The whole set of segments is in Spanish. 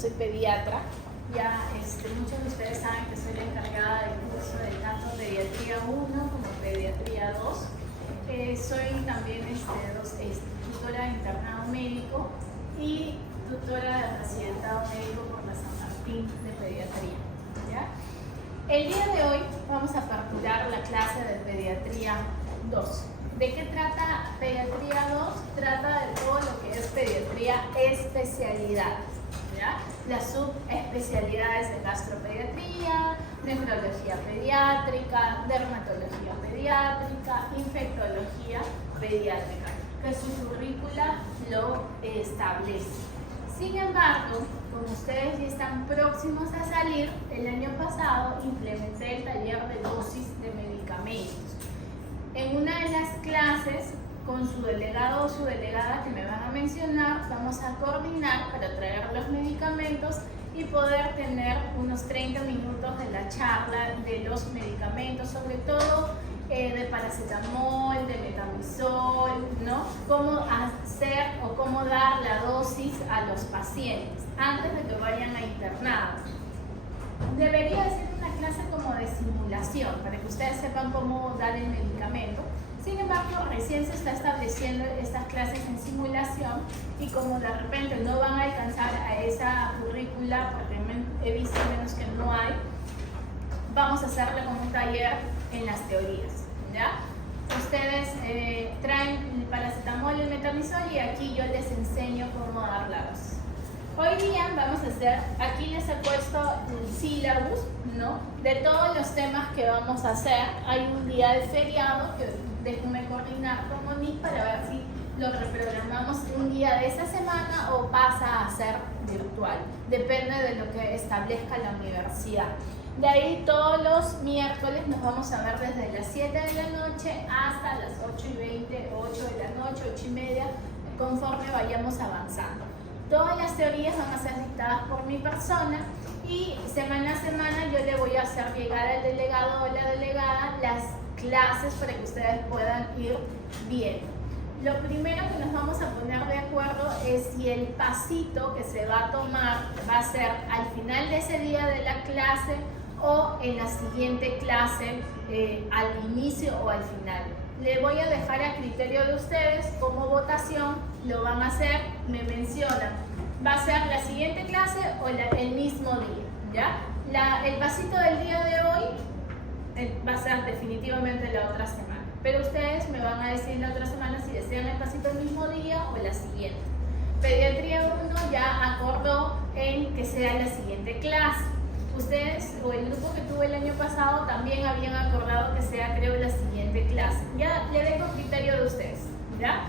soy pediatra. Ya muchos de ustedes saben que soy la encargada del curso de tanto Pediatría 1 como Pediatría 2. Soy también tutora de internado médico y tutora de residentado médico por la San Martín de Pediatría. ¿Ya? El día de hoy vamos a aperturar la clase de Pediatría 2. ¿De qué trata Pediatría 2? Trata de todo lo que es pediatría especialidad. ¿Ya? Las subespecialidades de gastropediatría, nefrología pediátrica, dermatología pediátrica, infectología pediátrica, que su currícula lo establece. Sin embargo, como ustedes ya están próximos a salir, el año pasado implementé el taller de dosis de medicamentos. En una de las clases, con su delegado o su delegada que me van a mencionar, vamos a coordinar para traer los medicamentos y poder tener unos 30 minutos de la charla de los medicamentos, sobre todo de paracetamol, de metamizol, ¿no? Cómo hacer o cómo dar la dosis a los pacientes antes de que vayan a internado. Debería ser una clase como de simulación para que ustedes sepan cómo dar el medicamento. Sin embargo, recién se está estableciendo estas clases en simulación y como de repente no van a alcanzar a esa currícula, porque he visto menos que no hay, vamos a hacerlo como un taller en las teorías, ¿ya? Ustedes traen el paracetamol y el metamizol y aquí yo les enseño cómo dar la dosis. Hoy día vamos a hacer, aquí les he puesto el sílabus, ¿no? De todos los temas que vamos a hacer. Hay un día de feriado que déjenme coordinar con Monique para ver si lo reprogramamos un día de esa semana o pasa a ser virtual. Depende de lo que establezca la universidad. De ahí todos los miércoles nos vamos a ver desde las 7 de la noche hasta las 8:20, 8 de la noche, 8:30, conforme vayamos avanzando. Todas las teorías van a ser dictadas por mi persona y semana a semana yo le voy a hacer llegar al delegado o la delegada las clases para que ustedes puedan ir viendo. Lo primero que nos vamos a poner de acuerdo es si el pasito que se va a tomar va a ser al final de ese día de la clase o en la siguiente clase, al inicio o al final. Le voy a dejar a criterio de ustedes como votación, lo van a hacer, me mencionan, va a ser la siguiente clase o el mismo día, ¿ya? El pasito del día de hoy va a ser definitivamente la otra semana, pero ustedes me van a decir la otra semana si desean el pasito el mismo día o la siguiente. Pediatría 1 ya acordó en que sea la siguiente clase. Ustedes o el grupo que tuve el año pasado también habían acordado que sea, creo, la siguiente clase. Ya le dejo criterio de ustedes, ¿ya?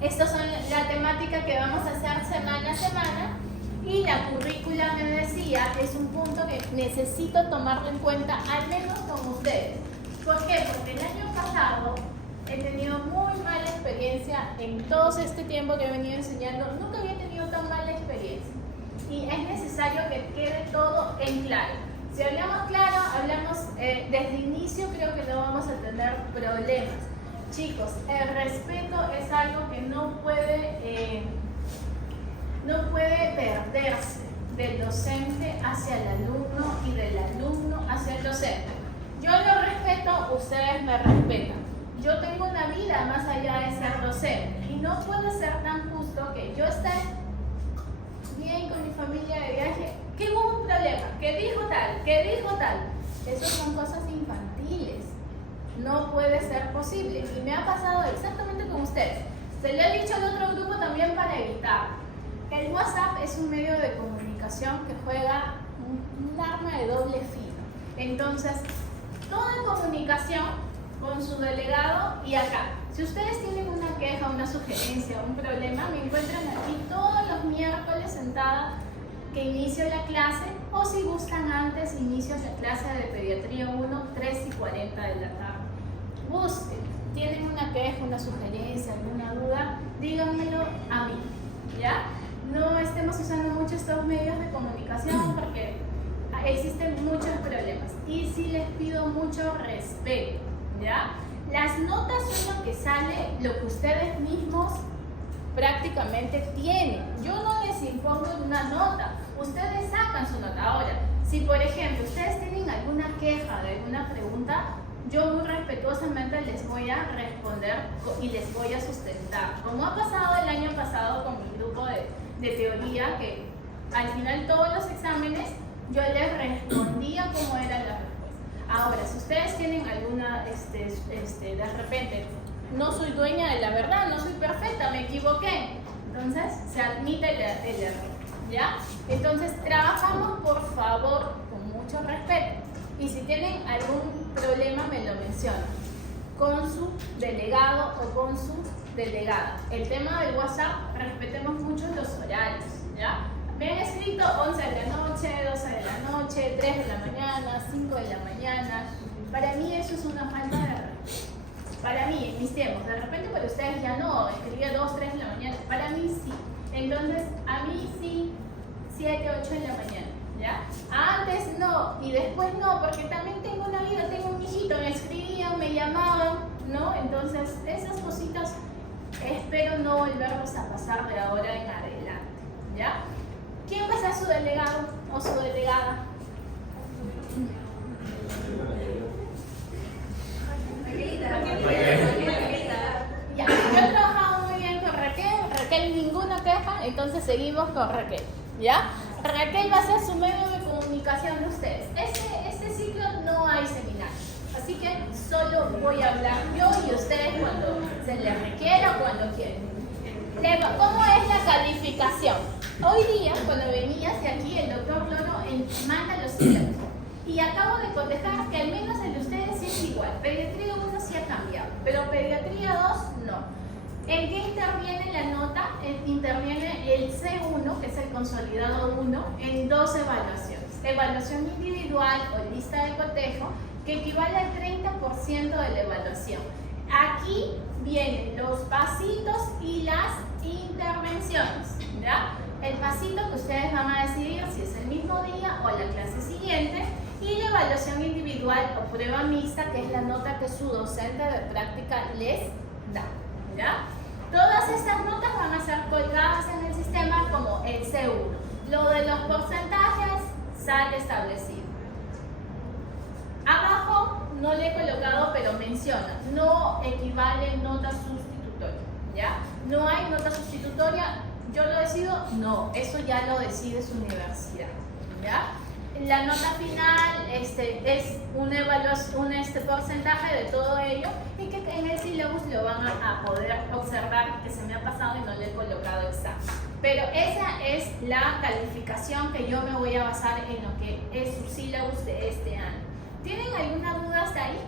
Estas son la temática que vamos a hacer semana a semana y la currícula, me decía, es un punto que necesito tomarlo en cuenta, al menos con ustedes. ¿Por qué? Porque el año pasado he tenido muy mala experiencia en todo este tiempo que he venido enseñando. Nunca había tenido tan mala experiencia. Y es necesario que quede todo en claro. Si hablamos claro, hablamos desde el inicio, creo que no vamos a tener problemas. Chicos, el respeto es algo que no puede perderse del docente hacia el alumno y del alumno hacia el docente. Yo lo respeto, ustedes me respetan. Yo tengo una vida más allá de ser docente y no puede ser tan justo que yo esté bien con mi familia de viaje, que hubo un problema, que dijo tal. Esas son cosas infantiles. No puede ser posible. Y me ha pasado exactamente con ustedes. Se le ha dicho al otro grupo también para evitar. El WhatsApp es un medio de comunicación que juega un arma de doble filo. Entonces, toda comunicación con su delegado y acá. Si ustedes tienen una queja, una sugerencia, un problema, me encuentran aquí todos los miércoles sentada que inicio la clase, o si gustan antes, inicio la clase de Pediatría 1, 3:40 de la tarde. Busquen, tienen una queja, una sugerencia, alguna duda, díganmelo a mí, ¿ya? No estemos usando mucho estos medios de comunicación porque existen muchos problemas. Y sí les pido mucho respeto, ¿ya? Las notas son lo que sale, lo que ustedes mismos prácticamente tienen. Yo no les impongo una nota. ustedes sacan su nota. Ahora, si por ejemplo ustedes tienen alguna queja de alguna pregunta, yo muy respetuosamente les voy a responder y les voy a sustentar. Como ha pasado el año pasado con mi grupo de teoría, que al final todos los exámenes yo les respondía cómo era la respuesta. Ahora, si ustedes tienen alguna, de repente, no soy dueña de la verdad, no soy perfecta, me equivoqué, entonces se admite el error, ¿ya? Entonces, trabajamos por favor con mucho respeto. Y si tienen algún problema, me lo mencionan con su delegado o con su delegada. El tema del WhatsApp, respetemos mucho los horarios, ¿ya? Me han escrito 11 de la noche, 12 de la noche, 3 de la mañana, 5 de la mañana. Para mí eso es una falta de respeto. Para mí, en mis tiempos, de repente para ustedes ya no, escribía 2, 3 de la mañana. Para mí sí. Entonces, a mí sí, 7, 8 de la mañana. ¿Ya? Antes no, y después no, porque también tengo una vida, tengo un hijito, me escribían, me llamaban, ¿no? Entonces, esas cositas espero no volverlos a pasar de ahora en adelante, ¿ya? ¿Quién va a ser su delegado o su delegada? Ya, yo he trabajado muy bien con Raquel ninguna queja, entonces seguimos con Raquel, ¿ya? Raquel va a ser su medio de comunicación de ustedes. Este ciclo no hay seminario, así que solo voy a hablar yo y ustedes cuando se les requiera o cuando quieran. ¿Cómo es la calificación? Hoy día, cuando venías de aquí, el doctor Loro manda los sílabos. Y acabo de cotejar que al menos el de ustedes sí es igual. Pediatría 1 sí ha cambiado, pero Pediatría 2 no. ¿En qué interviene la nota? Interviene el C1, que es el consolidado 1, en 2 evaluaciones. Evaluación individual o lista de cotejo, que equivale al 30% de la evaluación. Aquí vienen los pasitos y las intervenciones, ¿ya? El pasito que ustedes van a decidir si es el mismo día o la clase siguiente, y la evaluación individual o prueba mixta, que es la nota que su docente de práctica les da, ¿ya? Todas estas notas van a ser colgadas en el sistema como el C1. Lo de los porcentajes sale establecido. Abajo no le he colocado, pero menciona, no equivale nota sustitutoria, ¿ya? No hay nota sustitutoria, ¿yo lo decido? No, eso ya lo decide su universidad, ¿ya? La nota final es una evaluación, porcentaje de todo ello, y que en el syllabus lo van a poder observar, que se me ha pasado y no le he colocado exacto. Pero esa es la calificación que yo me voy a basar en lo que es su syllabus de este año. ¿Tienen alguna duda hasta ahí?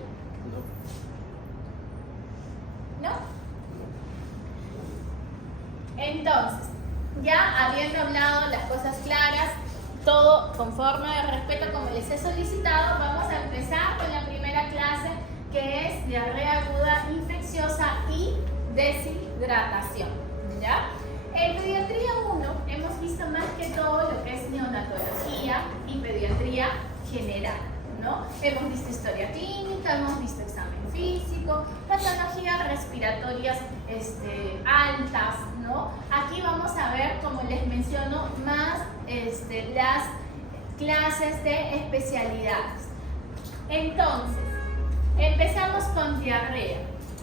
¿No? Entonces, ya habiendo hablado las cosas claras, todo con forma de respeto como les he solicitado, vamos a empezar con la primera clase, que es diarrea aguda infecciosa y deshidratación, ¿ya? En pediatría 1 hemos visto más que todo lo que es neonatología y pediatría general, ¿no? Hemos visto historia clínica, hemos visto examen físico, patologías respiratorias altas, ¿no? Aquí vamos a ver, como les menciono, más las clases de especialidades. Entonces, empezamos con diarrea.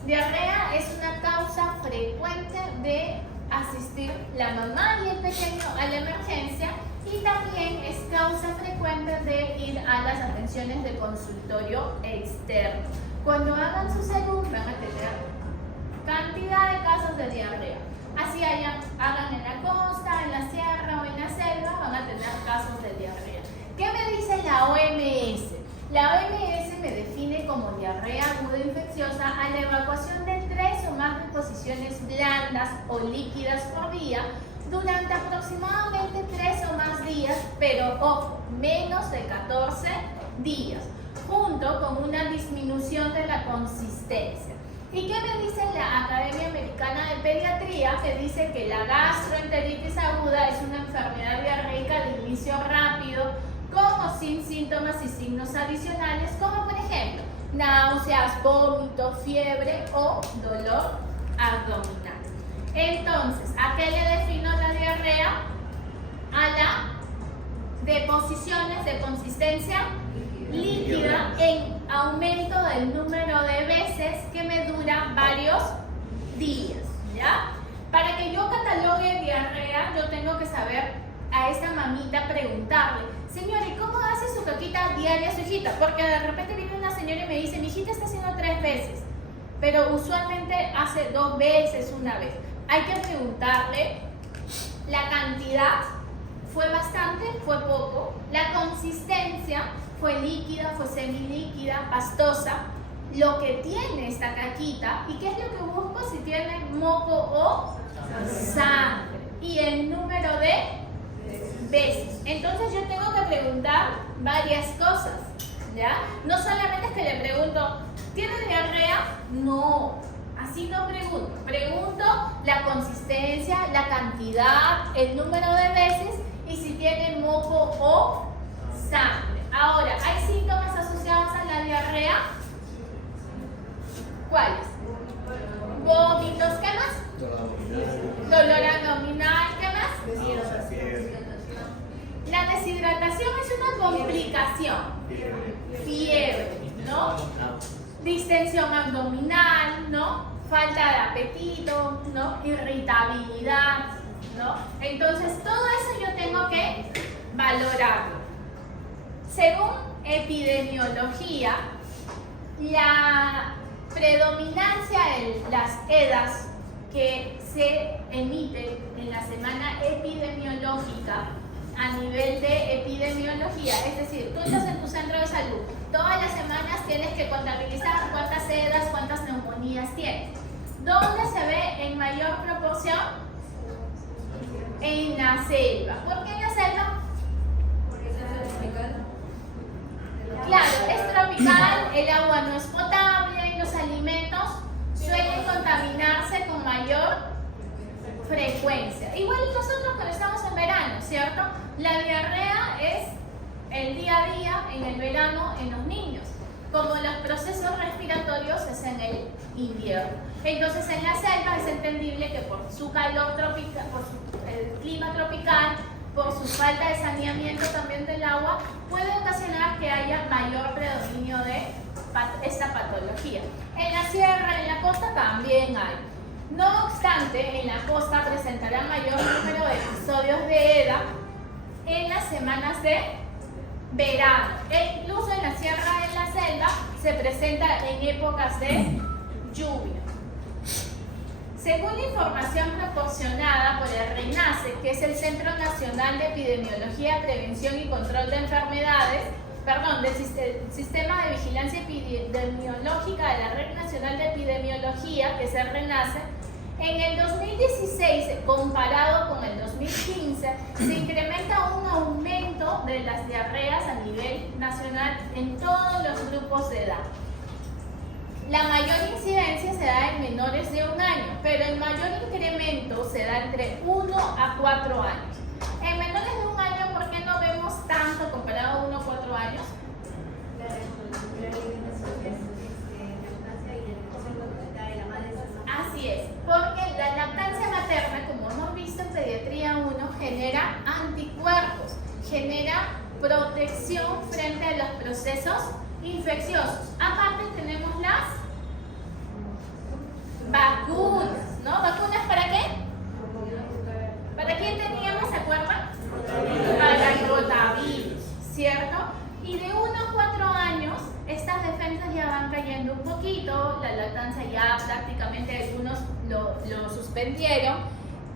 Diarrea es una causa frecuente de asistir la mamá y el pequeño a la emergencia, y también es causa frecuente de ir a las atenciones de consultorio externo. Cuando hagan su salud van a tener cantidad de casos de diarrea. Así hagan en la costa, en la sierra o en la selva, van a tener casos de diarrea. ¿Qué me dice la OMS? La OMS me define como diarrea aguda infecciosa a la evacuación de 3 o más deposiciones blandas o líquidas por día durante aproximadamente 3 o más días, pero ojo, menos de 14 días, junto con una disminución de la consistencia. ¿Y qué me dice la Academia Americana de Pediatría? Que dice que la gastroenteritis aguda es una enfermedad diarreica de inicio rápido, con o sin síntomas y signos adicionales, como por ejemplo náuseas, vómito, fiebre o dolor abdominal. Entonces, ¿a qué le defino la diarrea? A la deposiciones de consistencia líquida en aumento del número de veces que me dura varios días, ¿ya? Para que yo catalogue diarrea, yo tengo que saber a esta mamita preguntarle, señora, ¿y cómo hace su caquita diaria su hijita? Porque de repente viene una señora y me dice, mi hijita está haciendo 3 veces, pero usualmente hace 2 veces, 1 vez. Hay que preguntarle la cantidad, ¿fue bastante? ¿Fue poco? La consistencia, ¿fue líquida? ¿Fue semilíquida? ¿Pastosa? Lo que tiene esta caquita y qué es lo que busco, si tiene moco o sangre y el número de veces. Entonces yo tengo que preguntar varias cosas, ¿ya? No solamente es que le pregunto, ¿tiene diarrea? No, así no pregunto. Pregunto la consistencia, la cantidad, el número de veces y si tiene moco o sangre. Ahora, ¿hay síntomas asociados a la diarrea? ¿Cuáles? Vómitos, ¿qué más? Dolor abdominal, ¿qué más? La deshidratación es una complicación. Fiebre, ¿no? Distensión abdominal, ¿no? Falta de apetito, ¿no? Irritabilidad, ¿no? Entonces, todo eso yo tengo que valorarlo. Según epidemiología, la predominancia de las EDAs que se emiten en la semana epidemiológica a nivel de epidemiología, es decir, tú estás en tu centro de salud, todas las semanas tienes que contabilizar cuántas EDAs, cuántas neumonías tienes. ¿Dónde se ve en mayor proporción? En la selva. ¿Por qué en la selva? Claro, es tropical, el agua no es potable y los alimentos suelen contaminarse con mayor frecuencia. Igual nosotros cuando estamos en verano, ¿cierto? La diarrea es el día a día en el verano en los niños, como los procesos respiratorios es en el invierno. Entonces en la selva es entendible que por su calor tropical, por el clima tropical, por su falta de saneamiento también del agua, puede ocasionar que haya mayor predominio de esta patología. En la sierra, en la costa también hay. No obstante, en la costa presentará mayor número de episodios de EDA en las semanas de verano. E incluso en la sierra, en la selva, se presenta en épocas de lluvia. Según la información proporcionada por el RENACE, que es el Centro Nacional de Epidemiología, Prevención y Control de Enfermedades, del Sistema de Vigilancia Epidemiológica de la Red Nacional de Epidemiología, que es el RENACE, en el 2016, comparado con el 2015, se incrementa un aumento de las diarreas a nivel nacional en todos los grupos de edad. La mayor incidencia se da en menores de 1 año, pero el mayor incremento se da entre 1 a 4 años. En menores de 1 año, ¿por qué no vemos tanto comparado a 1 a 4 años? Así es, porque la lactancia materna, como hemos visto en Pediatría 1, genera anticuerpos, genera protección frente a los procesos infecciosos. Aparte tenemos las vacunas, ¿no? ¿Vacunas para qué? ¿Para quién teníamos, se acuerdan? Para el rotavirus, ¿cierto? Y de 1 a 4 años, estas defensas ya van cayendo un poquito, la lactancia ya prácticamente algunos lo suspendieron,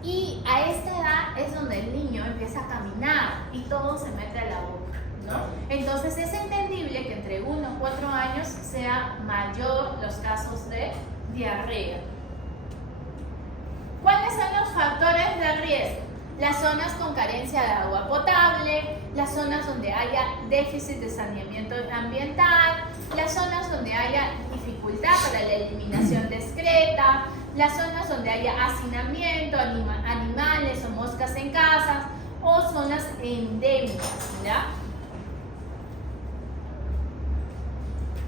y a esta edad es donde el niño empieza a caminar y todo se mete a la boca, ¿no? Entonces es entendible que entre 1 a 4 años sea mayor los casos de diarrea. ¿Cuáles son los factores de riesgo? Las zonas con carencia de agua potable, las zonas donde haya déficit de saneamiento ambiental, las zonas donde haya dificultad para la eliminación discreta, las zonas donde haya hacinamiento, animales o moscas en casas, o zonas endémicas, ¿ya?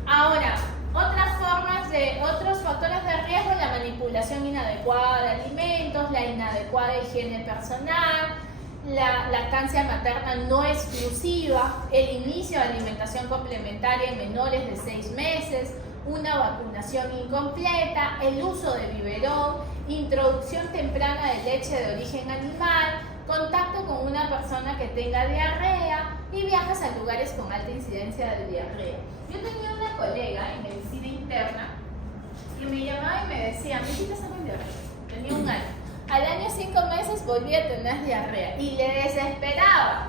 Ahora, otros factores de riesgo, la manipulación inadecuada de alimentos, la inadecuada higiene personal, la lactancia materna no exclusiva, el inicio de alimentación complementaria en menores de 6 meses, una vacunación incompleta, el uso de biberón, introducción temprana de leche de origen animal, contacto con una persona que tenga diarrea y viajes a lugares con alta incidencia de diarrea. Yo tenía una colega en medicina interna que me llamaba y me decía, mi hijita está con diarrea, tenía 1 año. Al año 5 meses volví a tener diarrea y le desesperaba.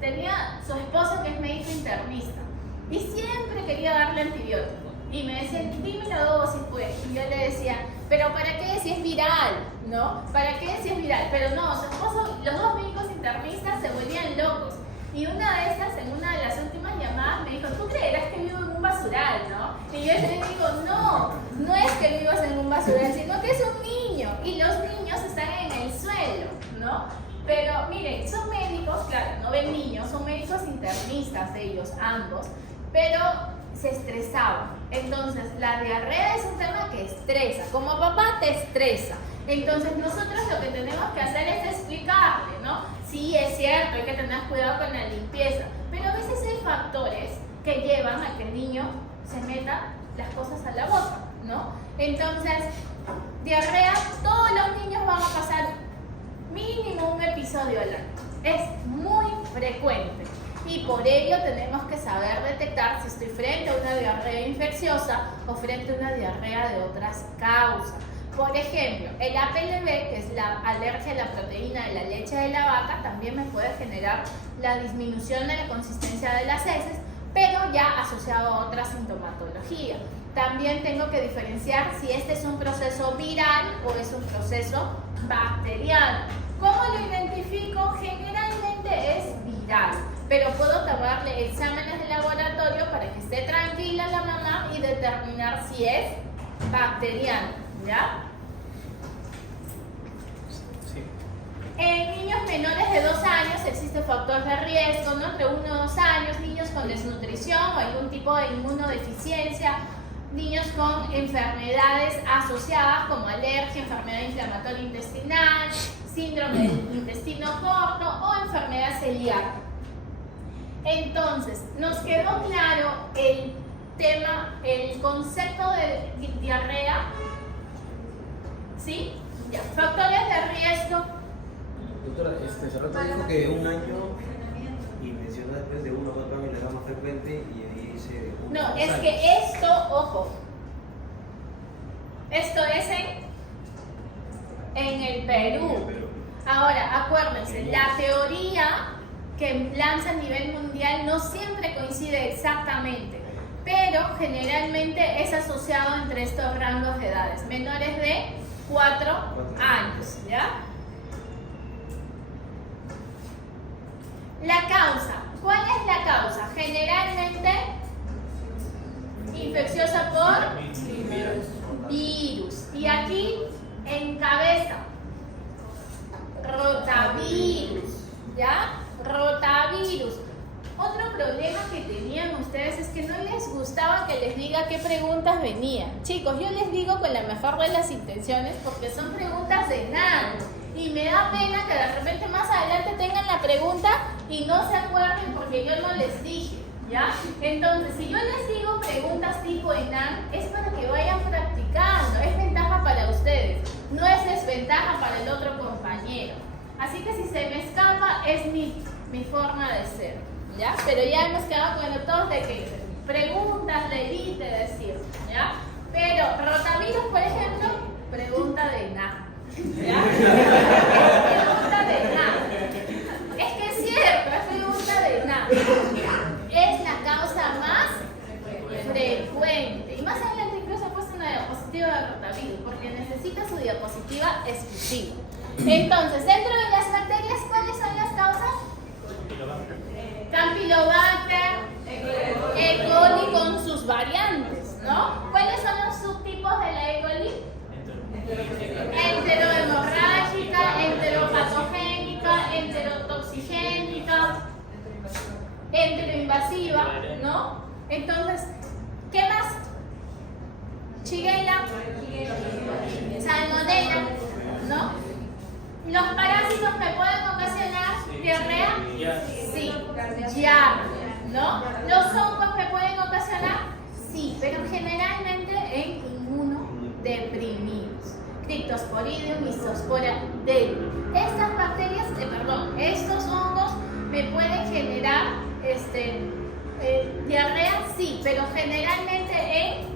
Tenía su esposo que es médico internista y siempre quería darle antibiótico. Y me decía, dime la dosis pues. Y yo le decía, pero ¿para qué si es viral? ¿No? ¿Para qué si es viral? Pero no, su esposo, los 2 médicos internistas se volvían locos. Y una de esas, en una de las últimas llamadas, me dijo, tú creerás que vivo en un basural, ¿no? Y yo le digo, no, no es que vivas en un basural, sino que es un niño. Y los niños están en el suelo, ¿no? Pero miren, son médicos, claro, no ven niños, son médicos internistas ellos, ambos, pero se estresaban. Entonces, la diarrea es un tema que estresa. Como papá te estresa. Entonces, nosotros lo que tenemos que hacer es explicarle, ¿no? Sí, es cierto, hay que tener cuidado con la limpieza, pero a veces hay factores que llevan a que el niño se meta las cosas a la boca, ¿no? Entonces, diarrea, todos los niños van a pasar mínimo un episodio al año. Es muy frecuente. Y por ello tenemos que saber detectar si estoy frente a una diarrea infecciosa o frente a una diarrea de otras causas. Por ejemplo, el APLB, que es la alergia a la proteína de la leche de la vaca, también me puede generar la disminución de la consistencia de las heces, pero ya asociado a otra sintomatología. También tengo que diferenciar si este es un proceso viral o es un proceso bacteriano. ¿Cómo lo identifico? Generalmente es viral, pero puedo tomarle exámenes de laboratorio para que esté tranquila la mamá y determinar si es bacteriano, ¿ya? Sí. En niños menores de 2 años existe factor de riesgo, ¿no? Entre 1 y 2 años, niños con desnutrición o algún tipo de inmunodeficiencia, niños con enfermedades asociadas como alergia, enfermedad inflamatoria intestinal, síndrome del intestino corto o enfermedad celíaca. Entonces, nos quedó claro el tema, el concepto de diarrea, ¿sí? Ya. Factores de riesgo. Doctora, Serrata dijo que 1 año y mencionó después de 1 a 4 años le da más frecuente y ahí dice... No, es que esto, ojo, esto es en el Perú. Ahora, acuérdense, la teoría que lanza a nivel mundial no siempre coincide exactamente, pero generalmente es asociado entre estos rangos de edades, menores de 4 años, ¿ya? La causa, ¿cuál es la causa? Generalmente infecciosa por virus. Y aquí encabeza rotavirus, ¿ya? Rotavirus. Otro problema que tenían ustedes es que no les gustaba que les diga qué preguntas venían. Chicos, yo les digo con la mejor de las intenciones porque son preguntas de nada. Y me da pena que de repente más adelante tengan la pregunta y no se acuerden porque yo no les dije, ¿ya? Entonces, si yo les digo preguntas tipo ENAN, es para que vayan practicando. Es ventaja para ustedes, no es desventaja para el otro compañero. Así que si se me escapa, es mi forma de ser, ¿ya? Pero ya hemos quedado con el todos de que preguntas de elite decir, ¿ya? Pero rotavirus, por ejemplo, pregunta de nada, ¿ya? Pregunta de nada. Es que es cierto, es pregunta de nada. Es la causa más frecuente. Y más adelante incluso he puesto una diapositiva de rotavirus porque necesita su diapositiva exclusiva. Entonces, dentro de las bacterias, ¿cuáles son las causas? Campylobacter, E. coli con sus variantes, ¿no? ¿Cuáles son los subtipos de la E. coli? Enterohemorrágica, enteropatogénica, enterotoxigénica, enteroinvasiva, ¿no? Entonces, ¿qué más? Shigella, salmonella, ¿no? ¿Los parásitos me pueden ocasionar diarrea? Sí, ya, ¿no? ¿Los hongos me pueden ocasionar? Sí, pero generalmente en inmunodeprimidos. Cryptosporidium, Mystospora delta. Estas bacterias, estos hongos me pueden generar diarrea, sí, pero generalmente en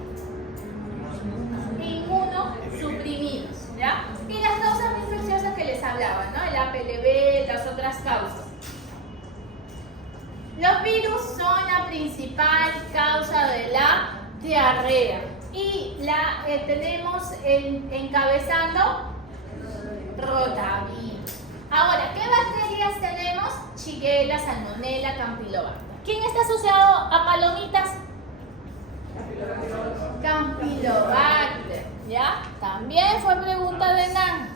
inmunosuprimidos, ¿ya? Y las causas infecciosas que les hablaba, ¿no? El APLB, las otras causas. Los virus son la principal causa de la diarrea y la tenemos encabezando rotavirus. Ahora, ¿qué bacterias tenemos? Shigella, Salmonella, Campylobacter. ¿Quién está asociado a palomitas? Campylobacter, ¿ya? También fue pregunta de Nan,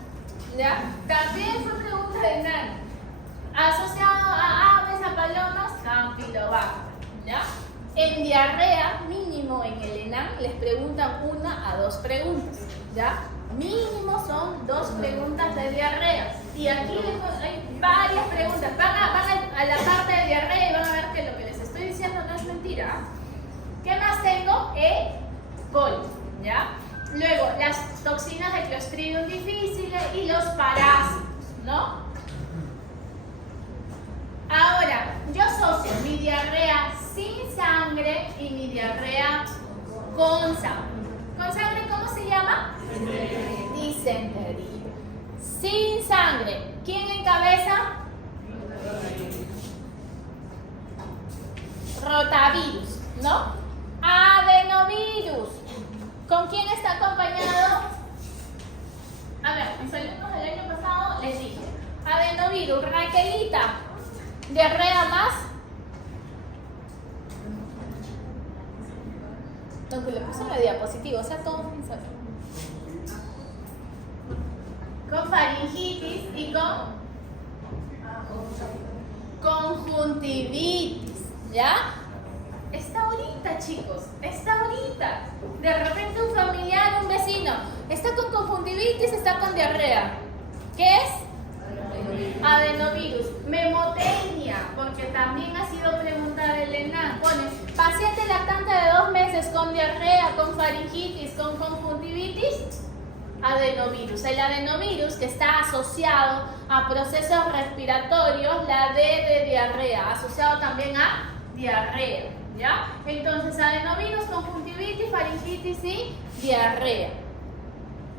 ¿ya? También fue pregunta de Nan. Asociado a aves, a palomas, Campylobacter, ¿ya? En diarrea, mínimo en el ENAM, les preguntan 1 a 2 preguntas, ¿ya? Mínimo son 2 preguntas de diarrea. Y aquí hay varias preguntas. Van a la parte de diarrea y van a ver que lo que les estoy diciendo no es mentira. ¿Qué más tengo? E. coli, ¿ya? Luego, las toxinas de Clostridium difficile y los parásitos, ¿no? Ahora, yo asocio mi diarrea sin sangre y mi diarrea con sangre. ¿Con sangre cómo se llama? Disentería. Sin sangre. ¿Quién encabeza? Rotavirus, ¿no? Adenovirus. ¿Con quién está acompañado? A ver, mis alumnos del año pasado les dije. Adenovirus, Raquelita. Diarrea más. Aunque le puse en la diapositiva, o sea, todo pensado. Con faringitis y con conjuntivitis, ¿ya? Está ahorita, chicos, está ahorita. De repente un familiar, un vecino, está con conjuntivitis, está con diarrea. ¿Qué es? Adenovirus. Memotecnia, porque también ha sido pregunta del ENAM. Pone, paciente lactante de 2 meses con diarrea, con faringitis, con conjuntivitis, adenovirus. El adenovirus que está asociado a procesos respiratorios, la D de diarrea, asociado también a diarrea, ¿ya? Entonces, adenovirus, conjuntivitis, faringitis y diarrea.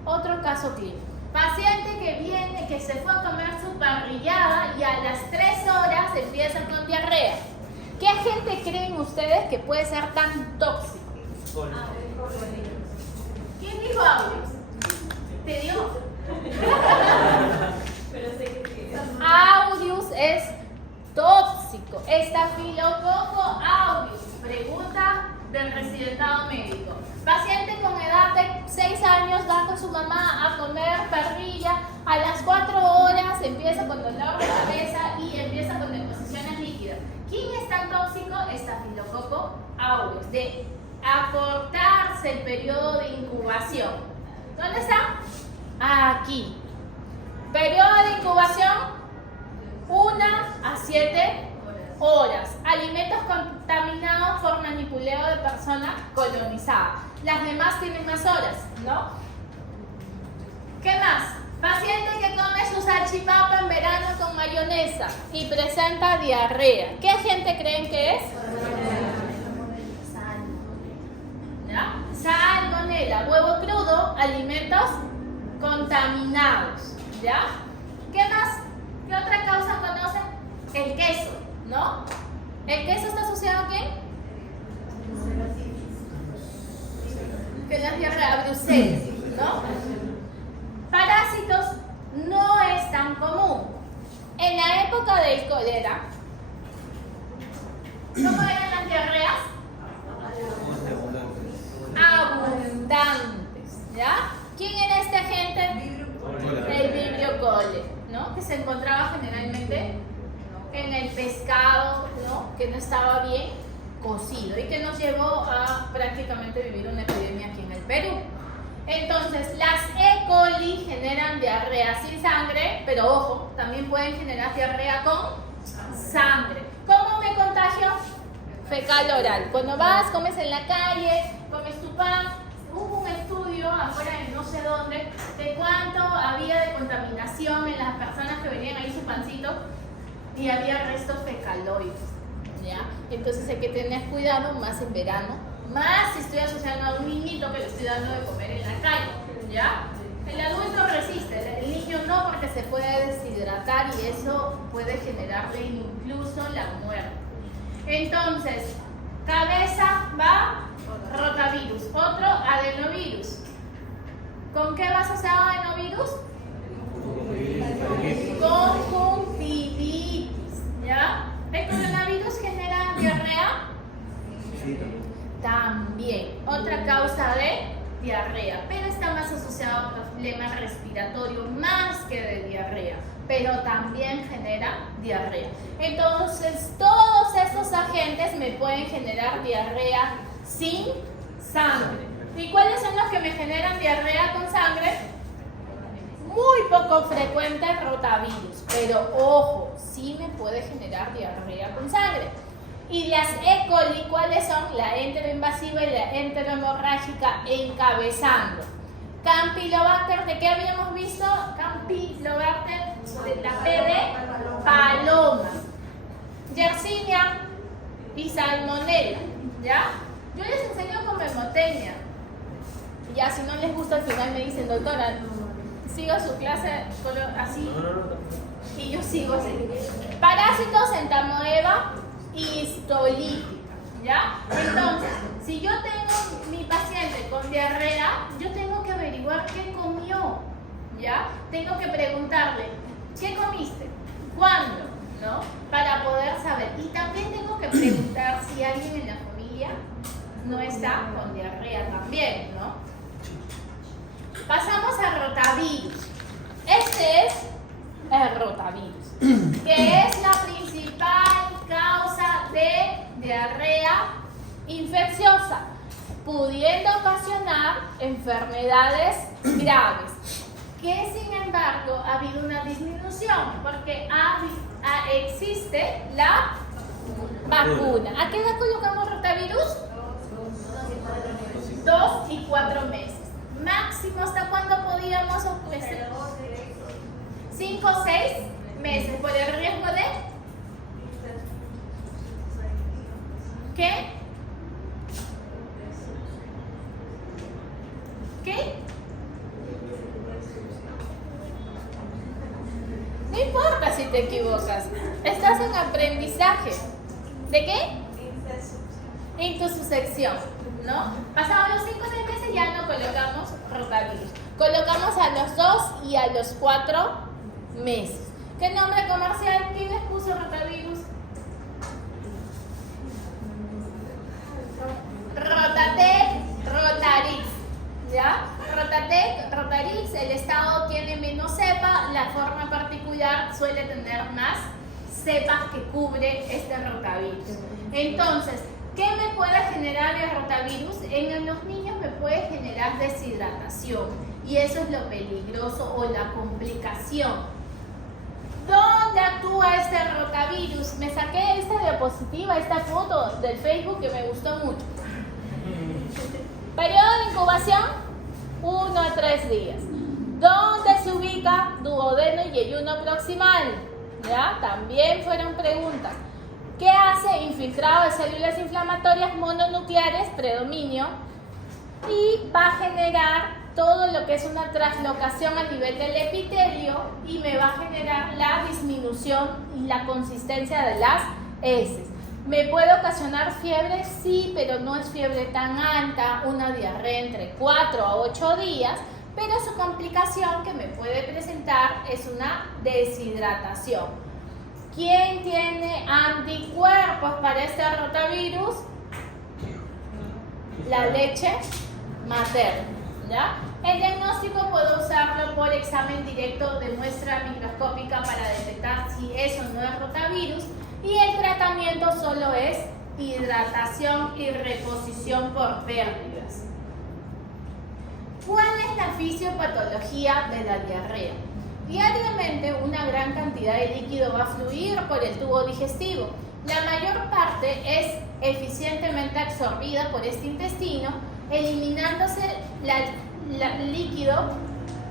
Otro caso clínico. Paciente que viene, que se fue a comer su parrillada y a las 3 horas empieza con diarrea. ¿Qué agente creen ustedes que puede ser tan tóxico? ¿Quién dijo audios? ¿Te dio? Audius es tóxico. Estafilococo audius. Pregunta del residentado médico. Paciente con edad de 6 años va con su mamá a comer parrilla. A las 4 horas empieza con dolor de cabeza y empieza con deposiciones líquidas. ¿Quién es tan tóxico? Estafilococo aureus. De acortarse el periodo de incubación. ¿Dónde está? Aquí. Periodo de incubación 1 a 7 horas. Alimentos contaminados por manipuleo de persona colonizada. Las demás tienen más horas, ¿no? ¿Qué más? Paciente que come su salchipapa en verano con mayonesa y presenta diarrea. ¿Qué agente creen que es? ¿Ya? Salmonella, huevo crudo, alimentos contaminados, ¿ya? ¿Qué más? ¿Qué otra causa conocen? El queso, ¿no? ¿El queso está asociado a qué? Que la diarrea, brucelosis, ¿no? Parásitos no es tan común. En la época del cólera, ¿cómo eran las diarreas? Abundantes, ¿ya? ¿Quién era este agente? El Vibrio cholerae, ¿no? Que se encontraba generalmente en el pescado, ¿no? Que no estaba bien cocido y que nos llevó a prácticamente vivir una epidemia aquí en el Perú. Entonces, las E. coli generan diarrea sin sangre, pero ojo, también pueden generar diarrea con sangre. ¿Cómo me contagio? Fecal oral. Cuando vas, comes en la calle, comes tu pan. Hubo un estudio afuera de no sé dónde de cuánto había de contaminación en las personas que venían ahí su pancito y había restos fecaloides, ¿ya? Entonces hay que tener cuidado, más en verano, más si estoy asociando a un niñito que le estoy dando de comer en la calle, ¿ya? El adulto resiste, el niño no, porque se puede deshidratar y eso puede generarle incluso la muerte. Entonces, cabeza va rotavirus, otro adenovirus. ¿Con qué va asociado adenovirus? Conjuntivitis, ¿ya? ¿El coronavirus genera diarrea? Sí, También, otra causa de diarrea, pero está más asociado a problemas respiratorios más que de diarrea, pero también genera diarrea. Entonces, todos estos agentes me pueden generar diarrea sin sangre. ¿Y cuáles son los que me generan diarrea con sangre? Muy poco frecuente el rotavirus, pero ojo, sí me puede generar diarrea con sangre. Y las E. coli, ¿cuáles son? La enteroinvasiva y la enterohemorrágica encabezando. Campylobacter, ¿de qué habíamos visto? Campylobacter de la P de paloma. Yersinia y Salmonella, ¿ya? Yo les enseño como hemotemia. Ya, si no les gusta al final me dicen, doctora, sigo su clase así. Y yo sigo así. Parásitos en Tamoeba histolítica, ¿ya? Entonces, si yo tengo mi paciente con diarrea, yo tengo que averiguar qué comió, ¿ya? Tengo que preguntarle, ¿qué comiste? ¿Cuándo? ¿No? Para poder saber. Y también tengo que preguntar si alguien en la familia no está con diarrea también, ¿no? Pasamos a rotavirus. Este es el rotavirus, que es la principal causa de diarrea infecciosa, pudiendo ocasionar enfermedades graves, que sin embargo ha habido una disminución porque existe la vacuna. ¿A qué edad colocamos rotavirus? 2 y 4 meses. Máximo, ¿hasta cuándo podíamos ofrecer? 5 o 6 meses, por el riesgo de ¿qué? ¿Qué? No importa si te equivocas, estás en aprendizaje. ¿De qué? Intussusección, ¿no? Pasados los 5 o 6 meses ya no colocamos rotavirus. Colocamos a los 2 y a los 4 meses. ¿Qué nombre comercial? ¿Quién les puso rotavirus? Rotatec, Rotarix, ¿ya? Rotatec, Rotarix, el estado tiene menos cepa, la forma particular suele tener más cepas que cubre este rotavirus. Entonces, ¿qué me puede generar el rotavirus? En los niños me puede generar deshidratación y eso es lo peligroso o la complicación. ¿Dónde actúa este rotavirus? Me saqué esta diapositiva, esta foto del Facebook que me gustó mucho. Periodo de incubación, 1 a 3 días. ¿Dónde se ubica duodeno y yeyuno proximal? ¿Ya? También fueron preguntas. ¿Qué hace? Infiltrado de células inflamatorias mononucleares, predominio, y va a generar todo lo que es una translocación a nivel del epitelio y me va a generar la disminución y la consistencia de las heces. ¿Me puede ocasionar fiebre? Sí, pero no es fiebre tan alta, una diarrea entre 4 a 8 días, pero su complicación que me puede presentar es una deshidratación. ¿Quién tiene anticuerpos para este rotavirus? La leche materna, ¿ya? El diagnóstico puedo usarlo por examen directo de muestra microscópica para detectar si eso no es rotavirus y el tratamiento solo es hidratación y reposición por pérdidas. ¿Cuál es la fisiopatología de la diarrea? Diariamente una gran cantidad de líquido va a fluir por el tubo digestivo. La mayor parte es eficientemente absorbida por este intestino, eliminándose el líquido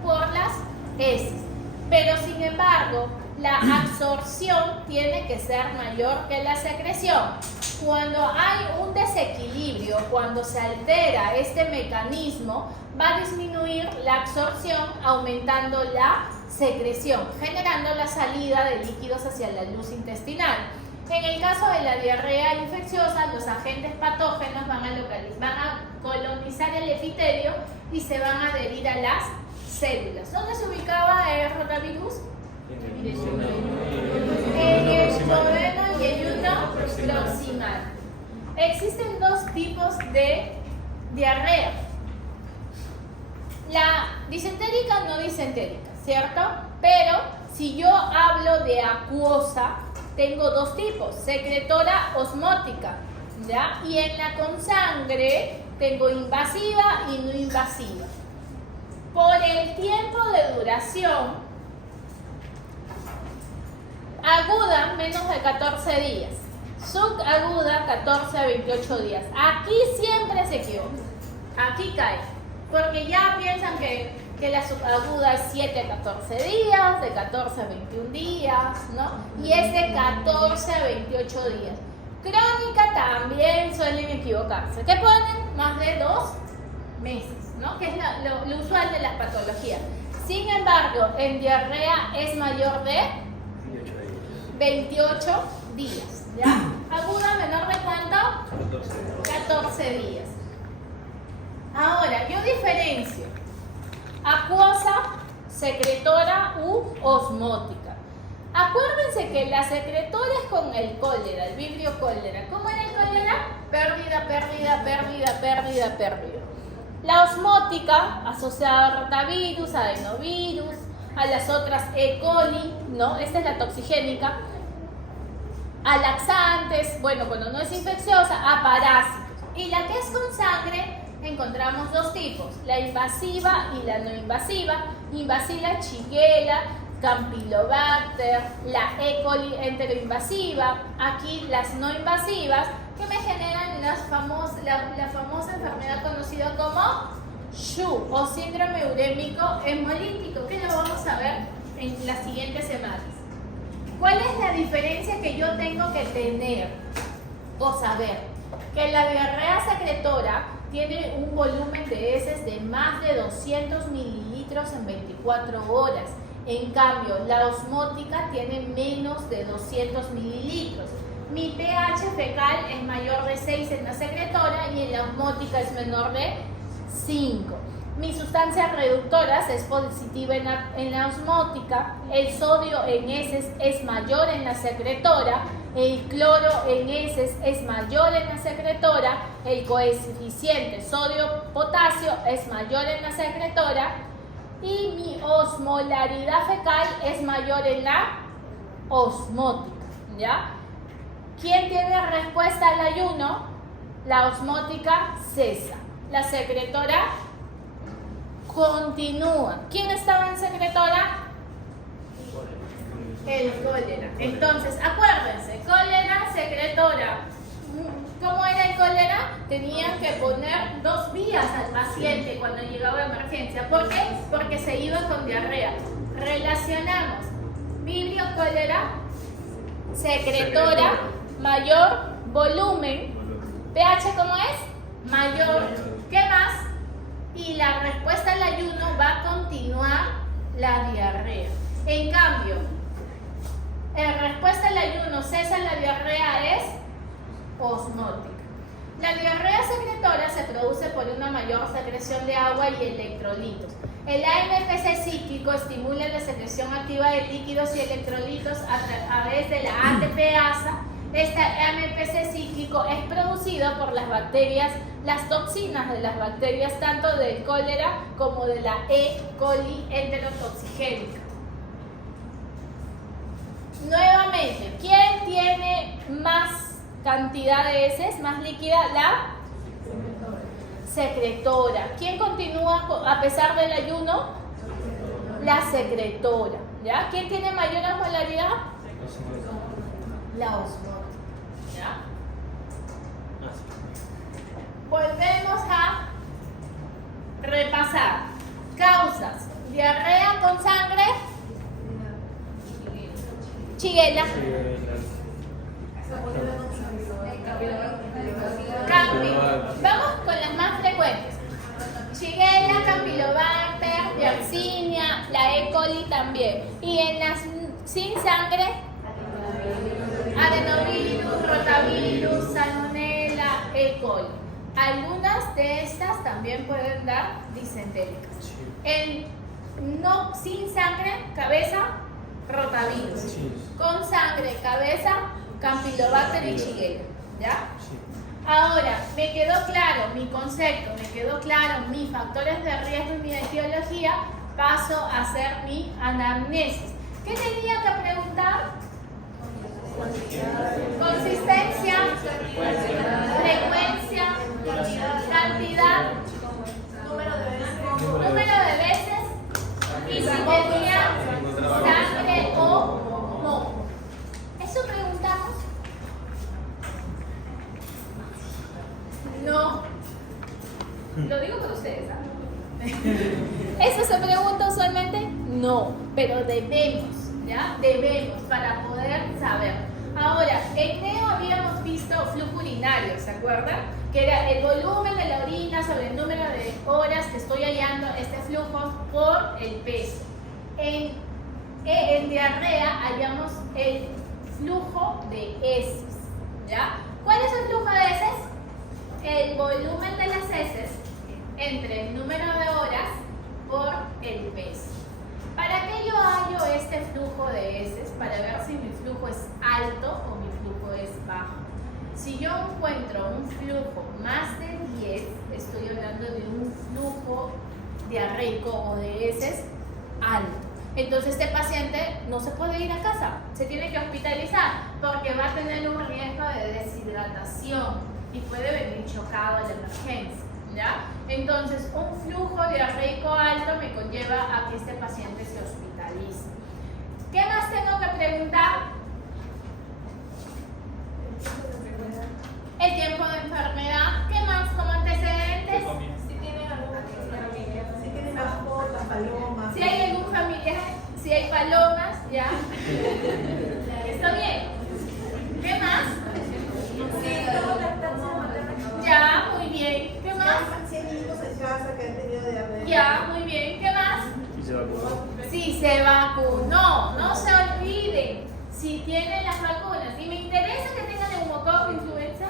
por las heces. Pero sin embargo, la absorción tiene que ser mayor que la secreción. Cuando hay un desequilibrio, cuando se altera este mecanismo, va a disminuir la absorción, aumentando la secreción, generando la salida de líquidos hacia la luz intestinal. En el caso de la diarrea infecciosa, los agentes patógenos van a colonizar el epitelio y se van a adherir a las células. ¿Dónde se ubicaba el rotavirus? En el duodeno y yeyuno proximal. Existen dos tipos de diarrea. La disentérica no disentérica, ¿cierto? Pero si yo hablo de acuosa, tengo dos tipos, secretora osmótica, ¿ya? Y en la con sangre tengo invasiva y no invasiva. Por el tiempo de duración, aguda menos de 14 días, subaguda 14 a 28 días. Aquí siempre se equivoca, aquí cae, porque ya piensan que la subaguda es 7 a 14 días, de 14 a 21 días, ¿no? Y es de 14 a 28 días. Crónica también suelen equivocarse. ¿Qué ponen? Más de 2 meses, ¿no? Que es lo usual de las patologías. Sin embargo, en diarrea es mayor de 28 días, ¿ya? Aguda menor de ¿cuánto? 14 días. Ahora, yo diferencio acuosa, secretora u osmótica. Acuérdense que la secretora es con el cólera, el vibrio cólera. ¿Cómo era el cólera? Pérdida, pérdida, pérdida, pérdida, pérdida. La osmótica, asociada a rotavirus, adenovirus, a las otras E. coli, ¿no? Esta es la toxigénica. A laxantes, bueno, cuando no es infecciosa, a parásitos. Y la que es con sangre, encontramos dos tipos, la invasiva y la no invasiva. Invasiva, Shigella, Campylobacter, la E. coli enteroinvasiva. Aquí las no invasivas, que me generan la famosa enfermedad conocida como SHU o síndrome urémico hemolítico, que lo vamos a ver en las siguientes semanas. ¿Cuál es la diferencia que yo tengo que tener o saber? Que la diarrea secretora tiene un volumen de heces de más de 200 mililitros en 24 horas. En cambio, la osmótica tiene menos de 200 mililitros. Mi pH fecal es mayor de 6 en la secretora y en la osmótica es menor de 5. Mi sustancia reductora es positiva en la osmótica, el sodio en heces es mayor en la secretora, el cloro en heces es mayor en la secretora, el coeficiente sodio-potasio es mayor en la secretora y mi osmolaridad fecal es mayor en la osmótica, ¿ya? ¿Quién tiene respuesta al ayuno? La osmótica cesa, la secretora continúa. ¿Quién estaba en secretora? El cólera. Entonces, acuérdense, cólera, secretora. ¿Cómo era el cólera? Tenían que poner 2 vías al paciente cuando llegaba a emergencia. ¿Por qué? Porque se iba con diarrea. Relacionamos vibrio cólera, secretora, mayor volumen. pH, ¿cómo es? Mayor. ¿Qué más? Y la respuesta al ayuno va a continuar la diarrea. En cambio, en respuesta al ayuno cesa la diarrea es osmótica. La diarrea secretora se produce por una mayor secreción de agua y electrolitos. El AMPC cíclico estimula la secreción activa de líquidos y electrolitos a través de la ATPasa. Este AMPC cíclico es producido por las bacterias, las toxinas de las bacterias tanto del cólera como de la E. coli enterotoxigénica. Nuevamente, ¿quién tiene más cantidad de heces, más líquida? La secretora. ¿Quién continúa a pesar del ayuno? La secretora. ¿Ya? ¿Quién tiene mayor osmolaridad? La osmosis. ¿Ya? Volvemos a repasar. Causas: diarrea con sangre, chiguela, vamos con las más frecuentes: chiguela, campylobacter, yersinia, la E. coli también. Y en las sin sangre, adenovirus, rotavirus, salmonella, E. coli. Algunas de estas también pueden dar disentéricas. En no sin sangre, cabeza, rotavirus. Con sangre, cabeza, campylobacter y shigella. ¿Ya? Ahora, me quedó claro mi concepto, me quedó claro mis factores de riesgo y mi etiología. Paso a hacer mi anamnesis. ¿Qué tenía que preguntar? Consistencia, frecuencia, cantidad, número de veces y si tenía sangre o moco. ¿Eso preguntamos? No. Lo digo por ustedes, ¿ah? ¿Eso se pregunta usualmente? No, pero debemos, ¿ya? Debemos para poder saber. Ahora, en neo habíamos visto flujo urinario, ¿se acuerdan? Que era el volumen de la orina sobre el número de horas que estoy hallando este flujo por el peso. En diarrea hallamos el flujo de heces, ¿ya? ¿Cuál es el flujo de heces? El volumen de las heces entre el número de horas por el peso. ¿Para qué yo hallo este flujo de heces? Para ver si mi flujo es alto o mi flujo es bajo. Si yo encuentro un flujo más de 10, estoy hablando de un flujo diarreico o de heces alto. Entonces este paciente no se puede ir a casa, se tiene que hospitalizar porque va a tener un riesgo de deshidratación y puede venir chocado a la emergencia. ¿Ya? Entonces, un flujo diarreico alto me conlleva a que este paciente se hospitalice. ¿Qué más tengo que preguntar? El tiempo de enfermedad. ¿Qué más como antecedentes? Si tienen alguna familia, si tienen mascotas, palomas. Si hay algún familiar, si hay palomas, ¿ya? ¿Está bien? ¿Qué más? Ya, muy bien. ¿Qué más? Si hay niños en casa que han tenido diarrea. Ya, muy bien. ¿Qué más? Y se vacunó. Si se vacunó. No se olviden. Si tienen las vacunas. ¿Y me interesa que tengan neumococo influenza?